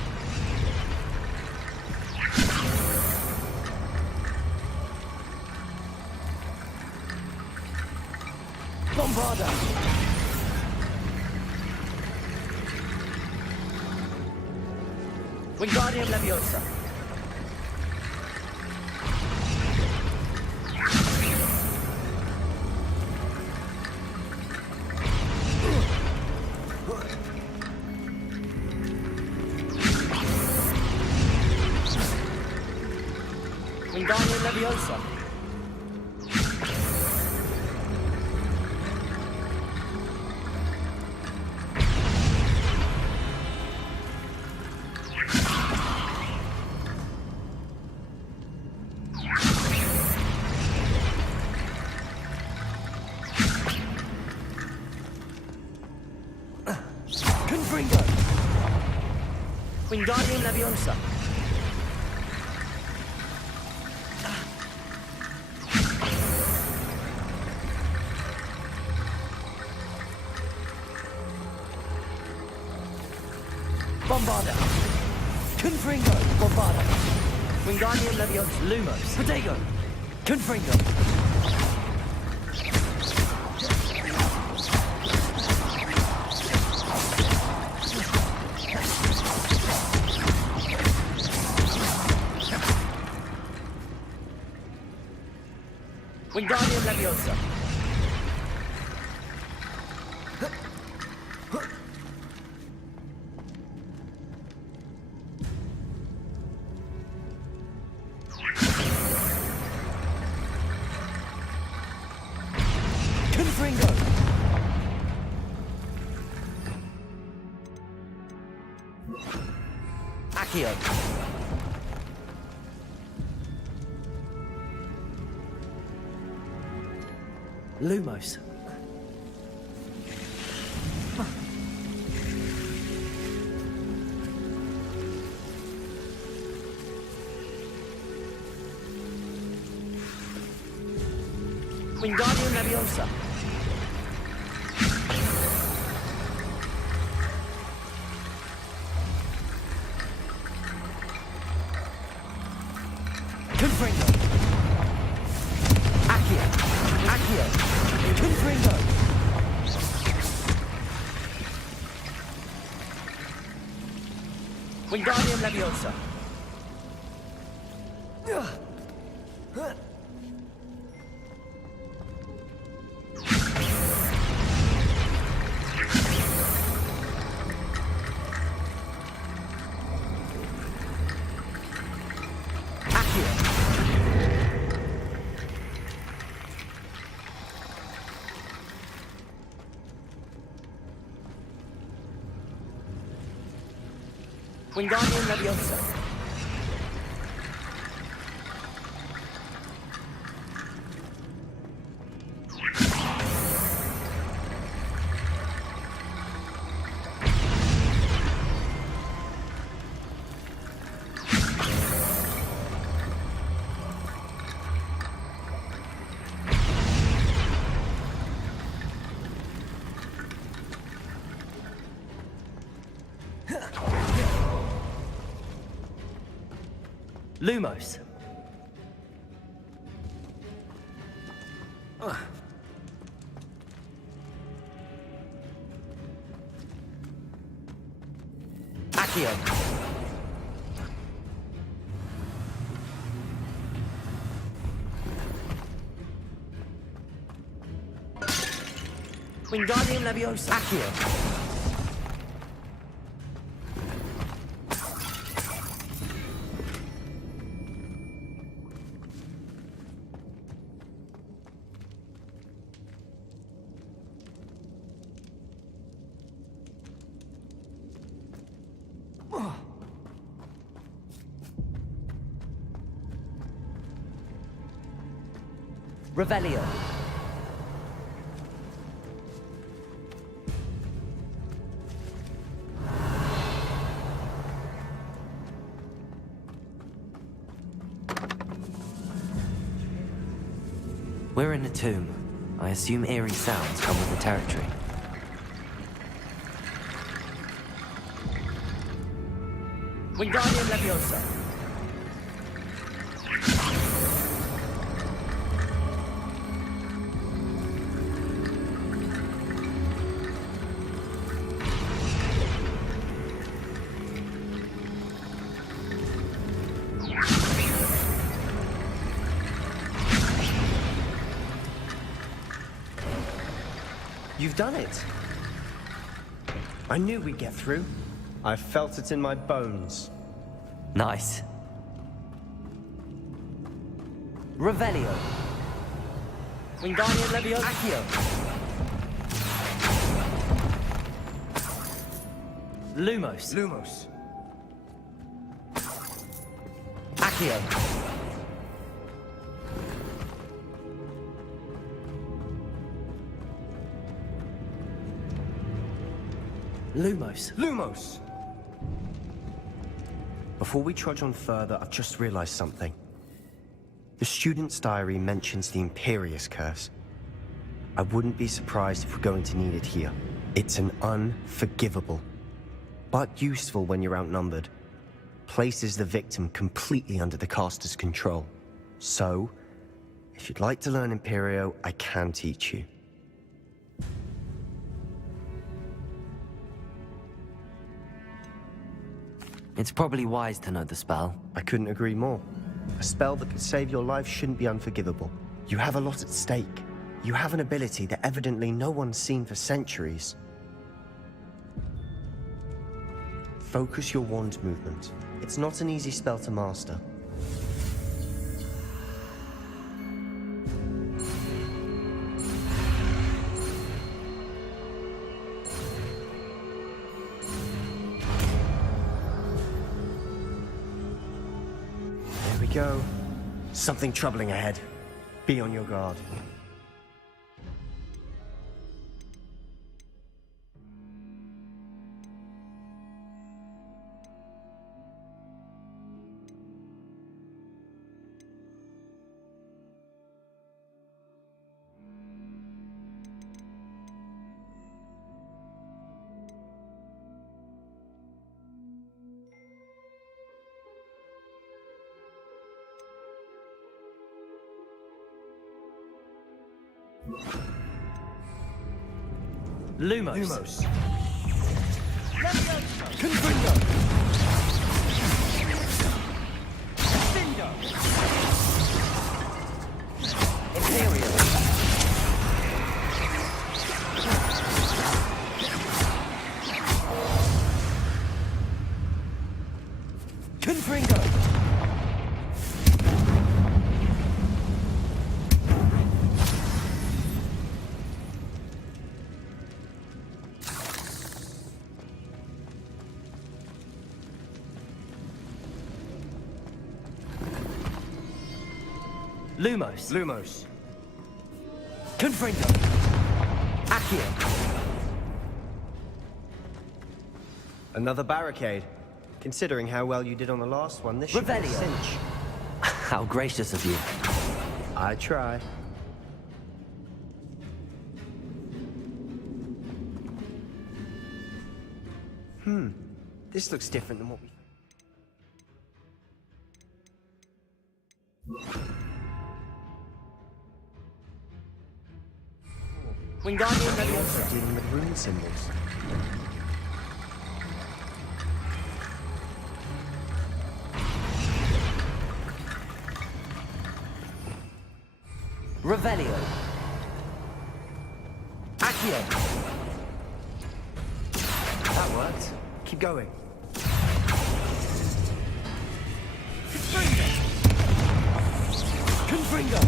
Bombarda. Wingardium Leviosa. Wingardium Leviosa. Wingardium Leviosa. Bombarda. Confringo. Bombarda. Wingardium Leviosa. Lumos. Protego. Confringo. Wingardium Leviosa. Confringo. Accio. Lumos. Wingardium Leviosa. Confringo. Accio. Accio. Confringo. Wingardium Leviosa. Wingardium Leviosa. Lumos. Accio. Wingardium Leviosa. Accio. Revelio. We're in a tomb. I assume eerie sounds come with the territory. Wingardium Leviosa. You've done it. I knew we'd get through. I felt it in my bones. Nice. Revelio. Wingardium Leviosa. Accio. Lumos. Lumos. Accio. Lumos. Lumos. Before we trudge on further, I've just realized something. The student's diary mentions the Imperius Curse. I wouldn't be surprised if we're going to need it here. It's an unforgivable, but useful when you're outnumbered. Places the victim completely under the caster's control. So, if you'd like to learn Imperio, I can teach you. It's probably wise to know the spell. I couldn't agree more. A spell that could save your life shouldn't be unforgivable. You have a lot at stake. You have an ability that evidently no one's seen for centuries. Focus your wand movement. It's not an easy spell to master. There we go. Something troubling ahead. Be on your guard. Lumos. Confringo. Cinder. Imperial. Confringo. Lumos. Lumos. Confringo. Accio. Another barricade. Considering how well you did on the last one, this should be a Revelio. cinch. How gracious of you. I try. This looks different than what we... Wingardium Leviosa. Dealing with rune symbols. Revelio. Accio. That worked. Keep going. Confringo.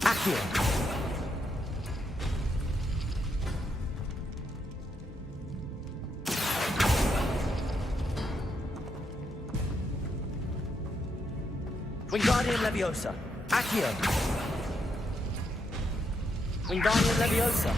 Accio. Wingardium Leviosa. Accio. Wingardium Leviosa.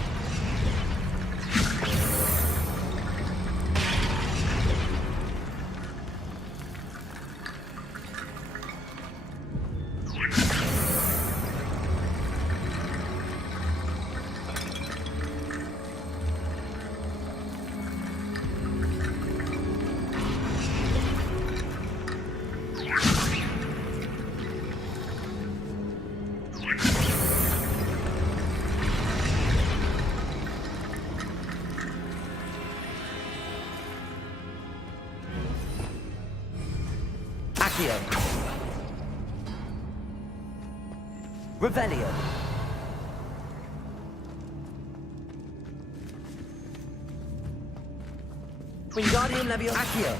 Accio. Revelio. Wingardium Leviosa. Accio.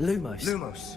Lumos. Lumos.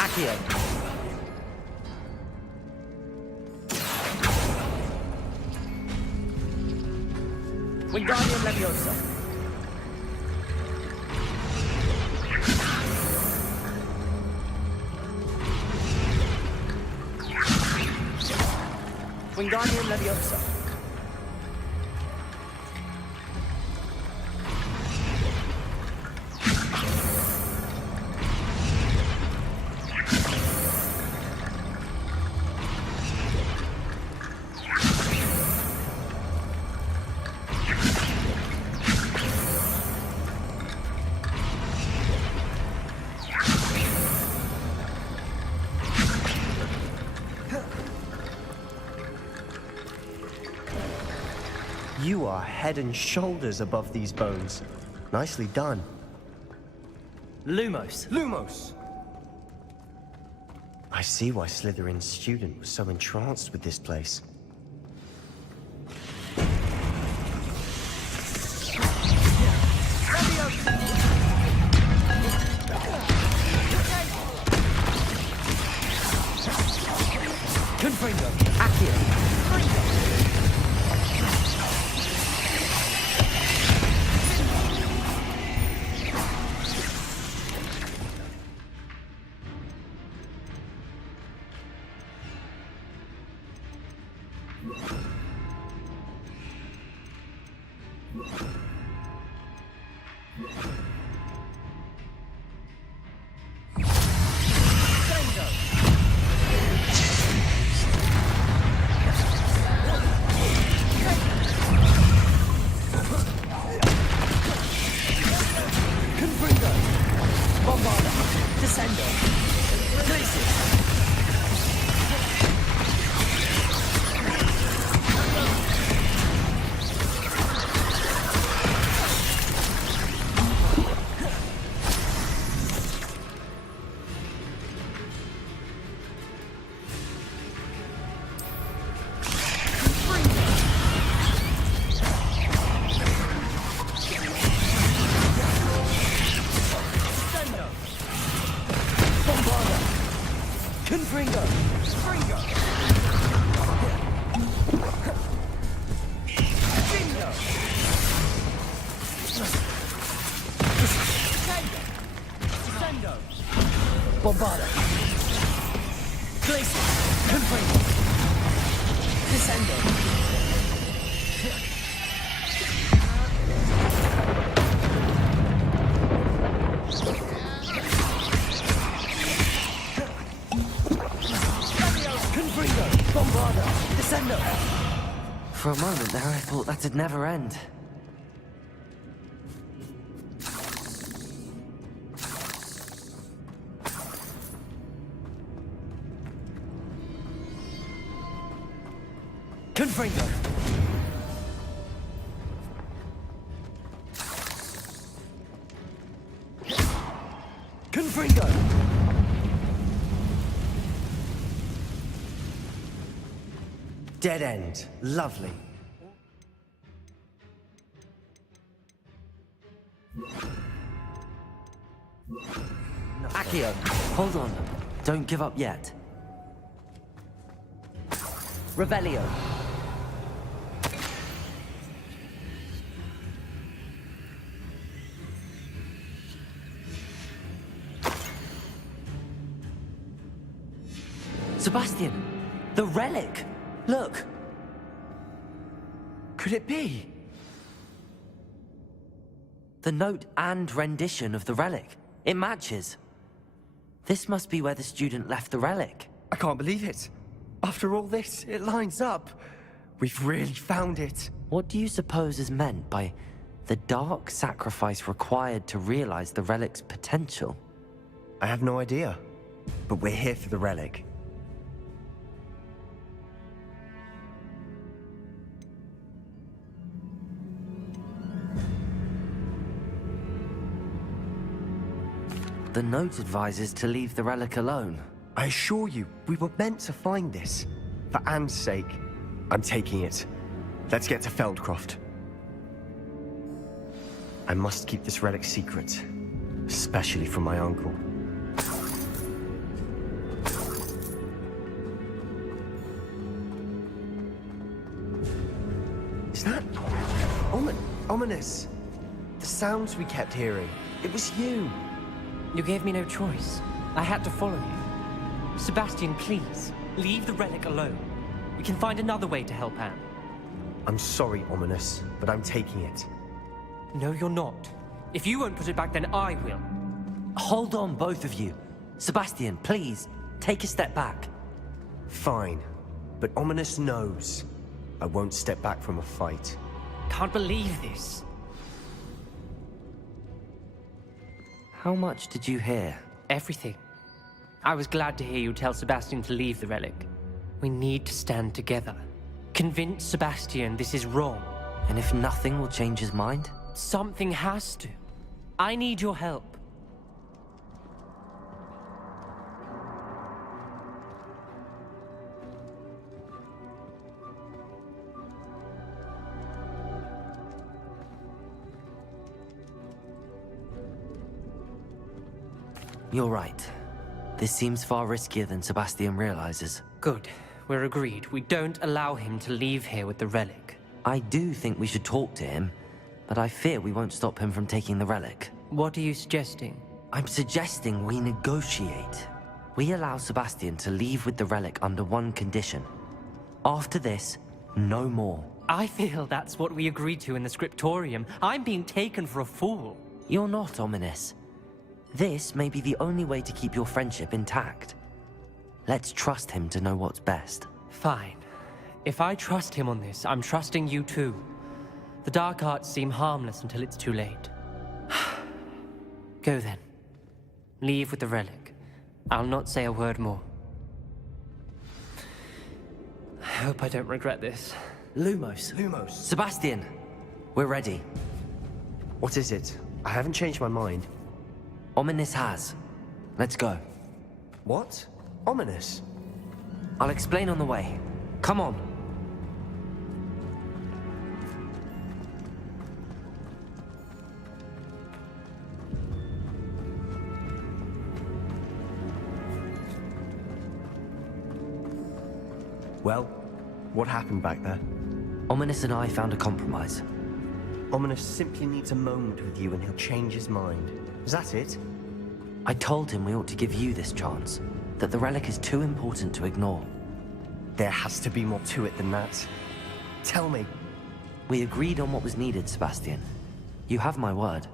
Accio. Wingardium Leviosa. Wingardium Leviosa. You are head and shoulders above these bones. Nicely done. Lumos. Lumos. I see why Slytherin's student was so entranced with this place. Confringo. Accio. Bombarda. Glacier. Confringo. Descendo. Confringo. Bombarda. Descendo. For a moment there, I thought that'd never end. Confringo. Confringo. Dead end. Lovely. Accio. Hold on. Don't give up yet. Revelio. Sebastian! The relic! Look! Could it be? The note and rendition of the relic. It matches. This must be where the student left the relic. I can't believe it. After all this, it lines up. We've really found it. What do you suppose is meant by the dark sacrifice required to realize the relic's potential? I have no idea, but we're here for the relic. The note advises to leave the relic alone. I assure you, we were meant to find this. For Anne's sake, I'm taking it. Let's get to Feldcroft. I must keep this relic secret, especially from my uncle. Is that ominous? The sounds we kept hearing. It was you. You gave me no choice. I had to follow you. Sebastian, please, leave the relic alone. We can find another way to help Anne. I'm sorry, Ominous, but I'm taking it. No, you're not. If you won't put it back, then I will. Hold on, both of you. Sebastian, please, take a step back. Fine, but Ominous knows I won't step back from a fight. Can't believe this. How much did you hear? Everything. I was glad to hear you tell Sebastian to leave the relic. We need to stand together. Convince Sebastian this is wrong. And if nothing will change his mind? Something has to. I need your help. You're right. This seems far riskier than Sebastian realizes. Good. We're agreed. We don't allow him to leave here with the relic. I do think we should talk to him, but I fear we won't stop him from taking the relic. What are you suggesting? I'm suggesting we negotiate. We allow Sebastian to leave with the relic under one condition. After this, no more. I feel that's what we agreed to in the scriptorium. I'm being taken for a fool. You're not, Ominous. This may be the only way to keep your friendship intact. Let's trust him to know what's best. Fine. If I trust him on this, I'm trusting you too. The dark arts seem harmless until it's too late. Go then. Leave with the relic. I'll not say a word more. I hope I don't regret this. Lumos. Sebastian, we're ready. What is it? I haven't changed my mind. Ominous has. Let's go. What? Ominous? I'll explain on the way. Come on. Well, what happened back there? Ominous and I found a compromise. Ominous simply needs a moment with you and he'll change his mind. Is that it? I told him we ought to give you this chance, that the relic is too important to ignore. There has to be more to it than that. Tell me. We agreed on what was needed, Sebastian. You have my word.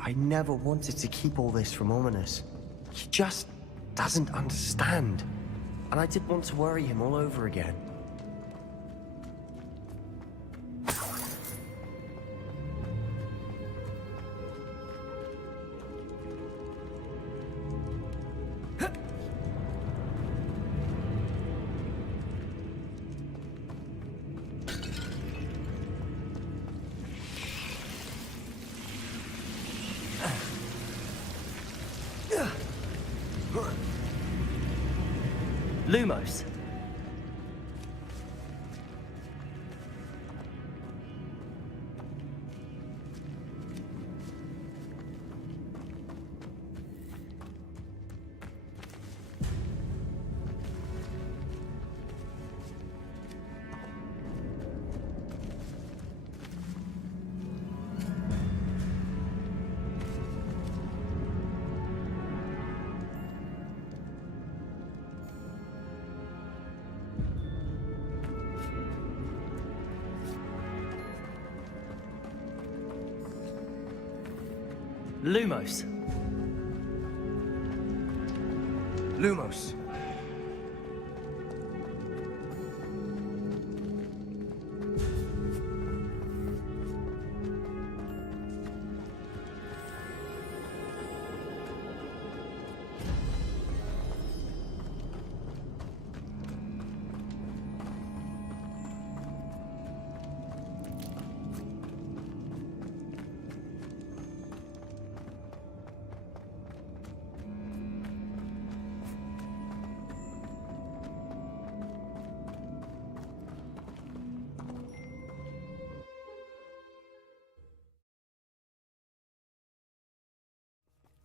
I never wanted to keep all this from Ominous. He just doesn't understand. And I didn't want to worry him all over again. Lumos. Lumos. Lumos.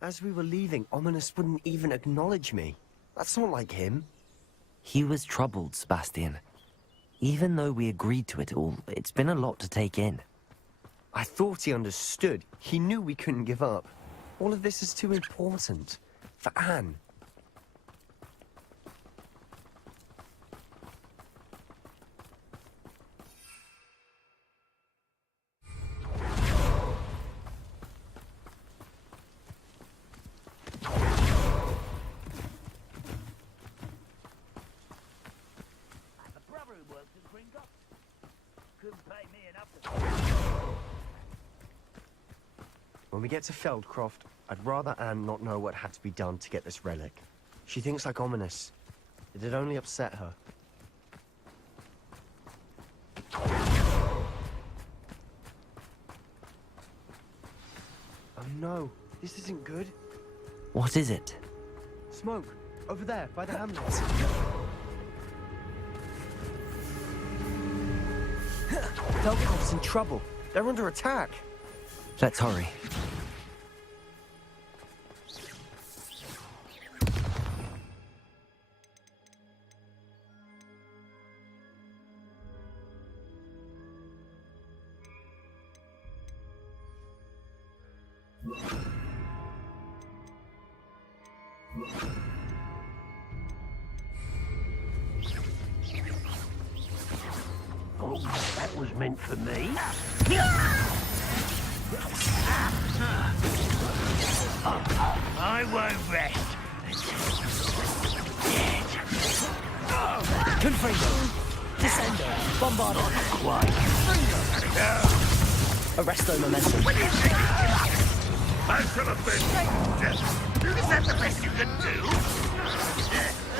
As we were leaving, Ominous wouldn't even acknowledge me. That's not like him. He was troubled, Sebastian. Even though we agreed to it all, it's been a lot to take in. I thought he understood. He knew we couldn't give up. All of this is too important. For Anne. When we get to Feldcroft, I'd rather Anne not know what had to be done to get this relic. She thinks like Ominous. It'd only upset her. Oh no, this isn't good. What is it? Smoke, over there, by the hamlet. Feldcroft's in trouble. They're under attack. Let's hurry. Oh, that was meant for me. I won't rest. Confringo. Descendo. Bombardo. Arresto momentum. Most of a bit. Is that the best you can do?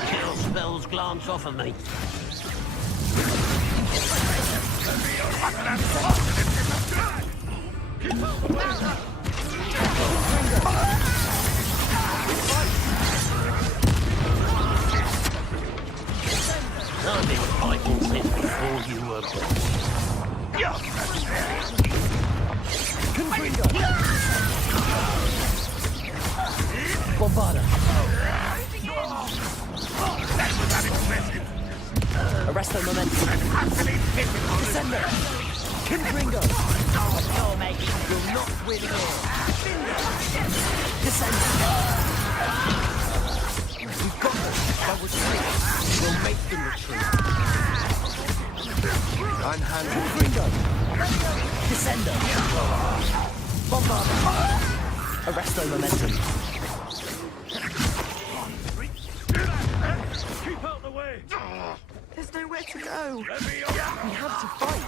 Kill spells glance off of me. I've been fighting since before you were born. Confringo. Bombardo. That was unexpected. Arresto momentum. Descendo. Confringo. No, mate, you'll not win here. Descendo. We've got them. That was free. We'll make them retreat. I'm handling Confringo. Descendo. Bombardo. Arresto momentum. Keep out the way. There's nowhere to go. Let me We have to fight.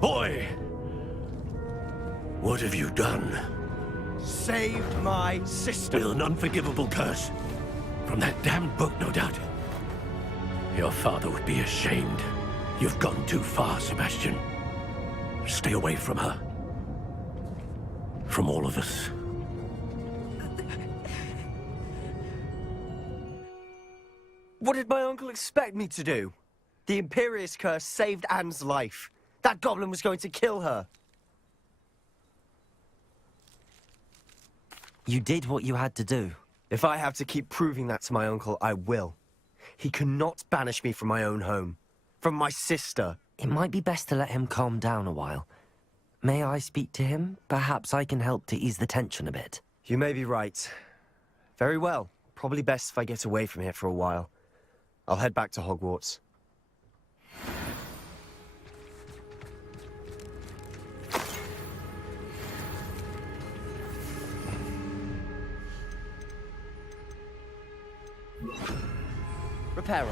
Boy! What have you done? Saved my sister. With an unforgivable curse. From that damned book, no doubt. Your father would be ashamed. You've gone too far, Sebastian. Stay away from her. From all of us. What did my uncle expect me to do? The Imperious curse saved Anne's life. That goblin was going to kill her. You did what you had to do. If I have to keep proving that to my uncle, I will. He cannot banish me from my own home. From my sister. It might be best to let him calm down a while. May I speak to him? Perhaps I can help to ease the tension a bit. You may be right. Very well. Probably best if I get away from here for a while. I'll head back to Hogwarts. Reparo.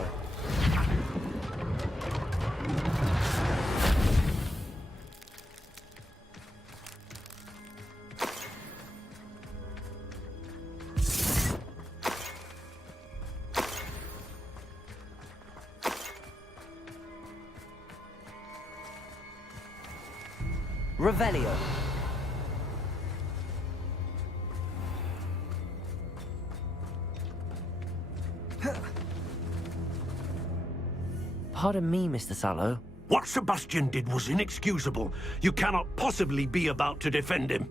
Revelio. Pardon me, Mr. Sallow. What Sebastian did was inexcusable. You cannot possibly be about to defend him.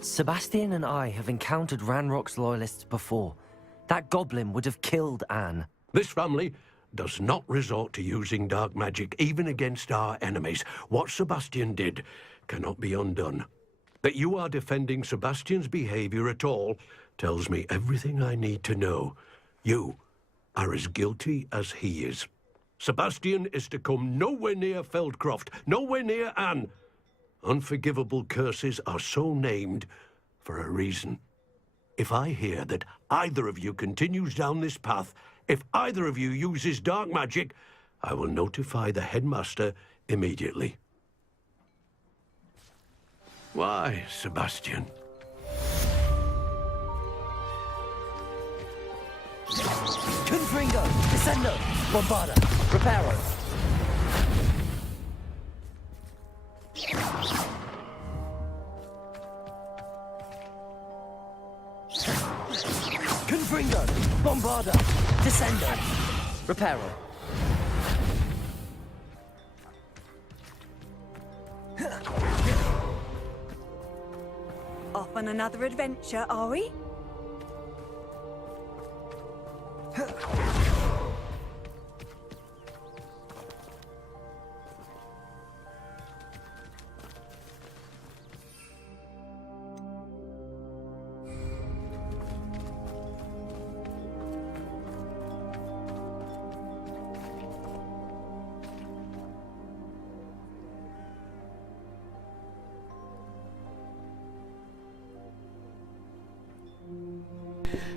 Sebastian and I have encountered Ranrock's loyalists before. That goblin would have killed Anne. This family does not resort to using dark magic, even against our enemies. What Sebastian did cannot be undone. That you are defending Sebastian's behavior at all tells me everything I need to know. You are as guilty as he is. Sebastian is to come nowhere near Feldcroft, nowhere near Anne. Unforgivable curses are so named for a reason. If I hear that either of you continues down this path, if either of you uses dark magic, I will notify the headmaster immediately. Why, Sebastian? Confringo, Descendo, Bombarda, Reparo. Confringo, Bombarda, Descendo, Reparo. Off on another adventure, are we?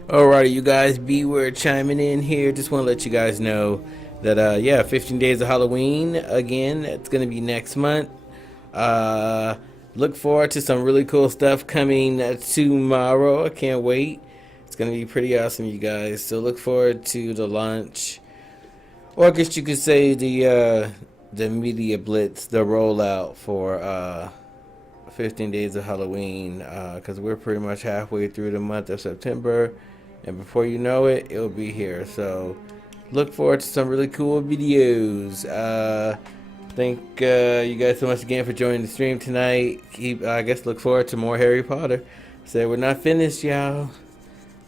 Alrighty, you guys, B.Weird chiming in here. Just want to let you guys know that, yeah, 15 Days of Halloween, again, it's going to be next month. Look forward to some really cool stuff coming tomorrow. I can't wait. It's going to be pretty awesome, you guys. So look forward to the launch, or I guess you could say the media blitz, the rollout for 15 Days of Halloween, because we're pretty much halfway through the month of September, and before you know it, it'll be here. So look forward to some really cool videos. Thank you guys so much again for joining the stream tonight. I guess look forward to more Harry Potter. So we're not finished, y'all.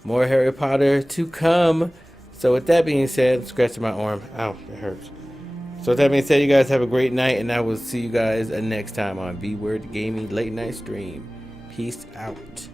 More Harry Potter to come. So with that being said, I'm scratching my arm. Ow, it hurts. So with that being said, you guys have a great night, and I will see you guys next time on B.Weird Gaming Late Night Stream. Peace out.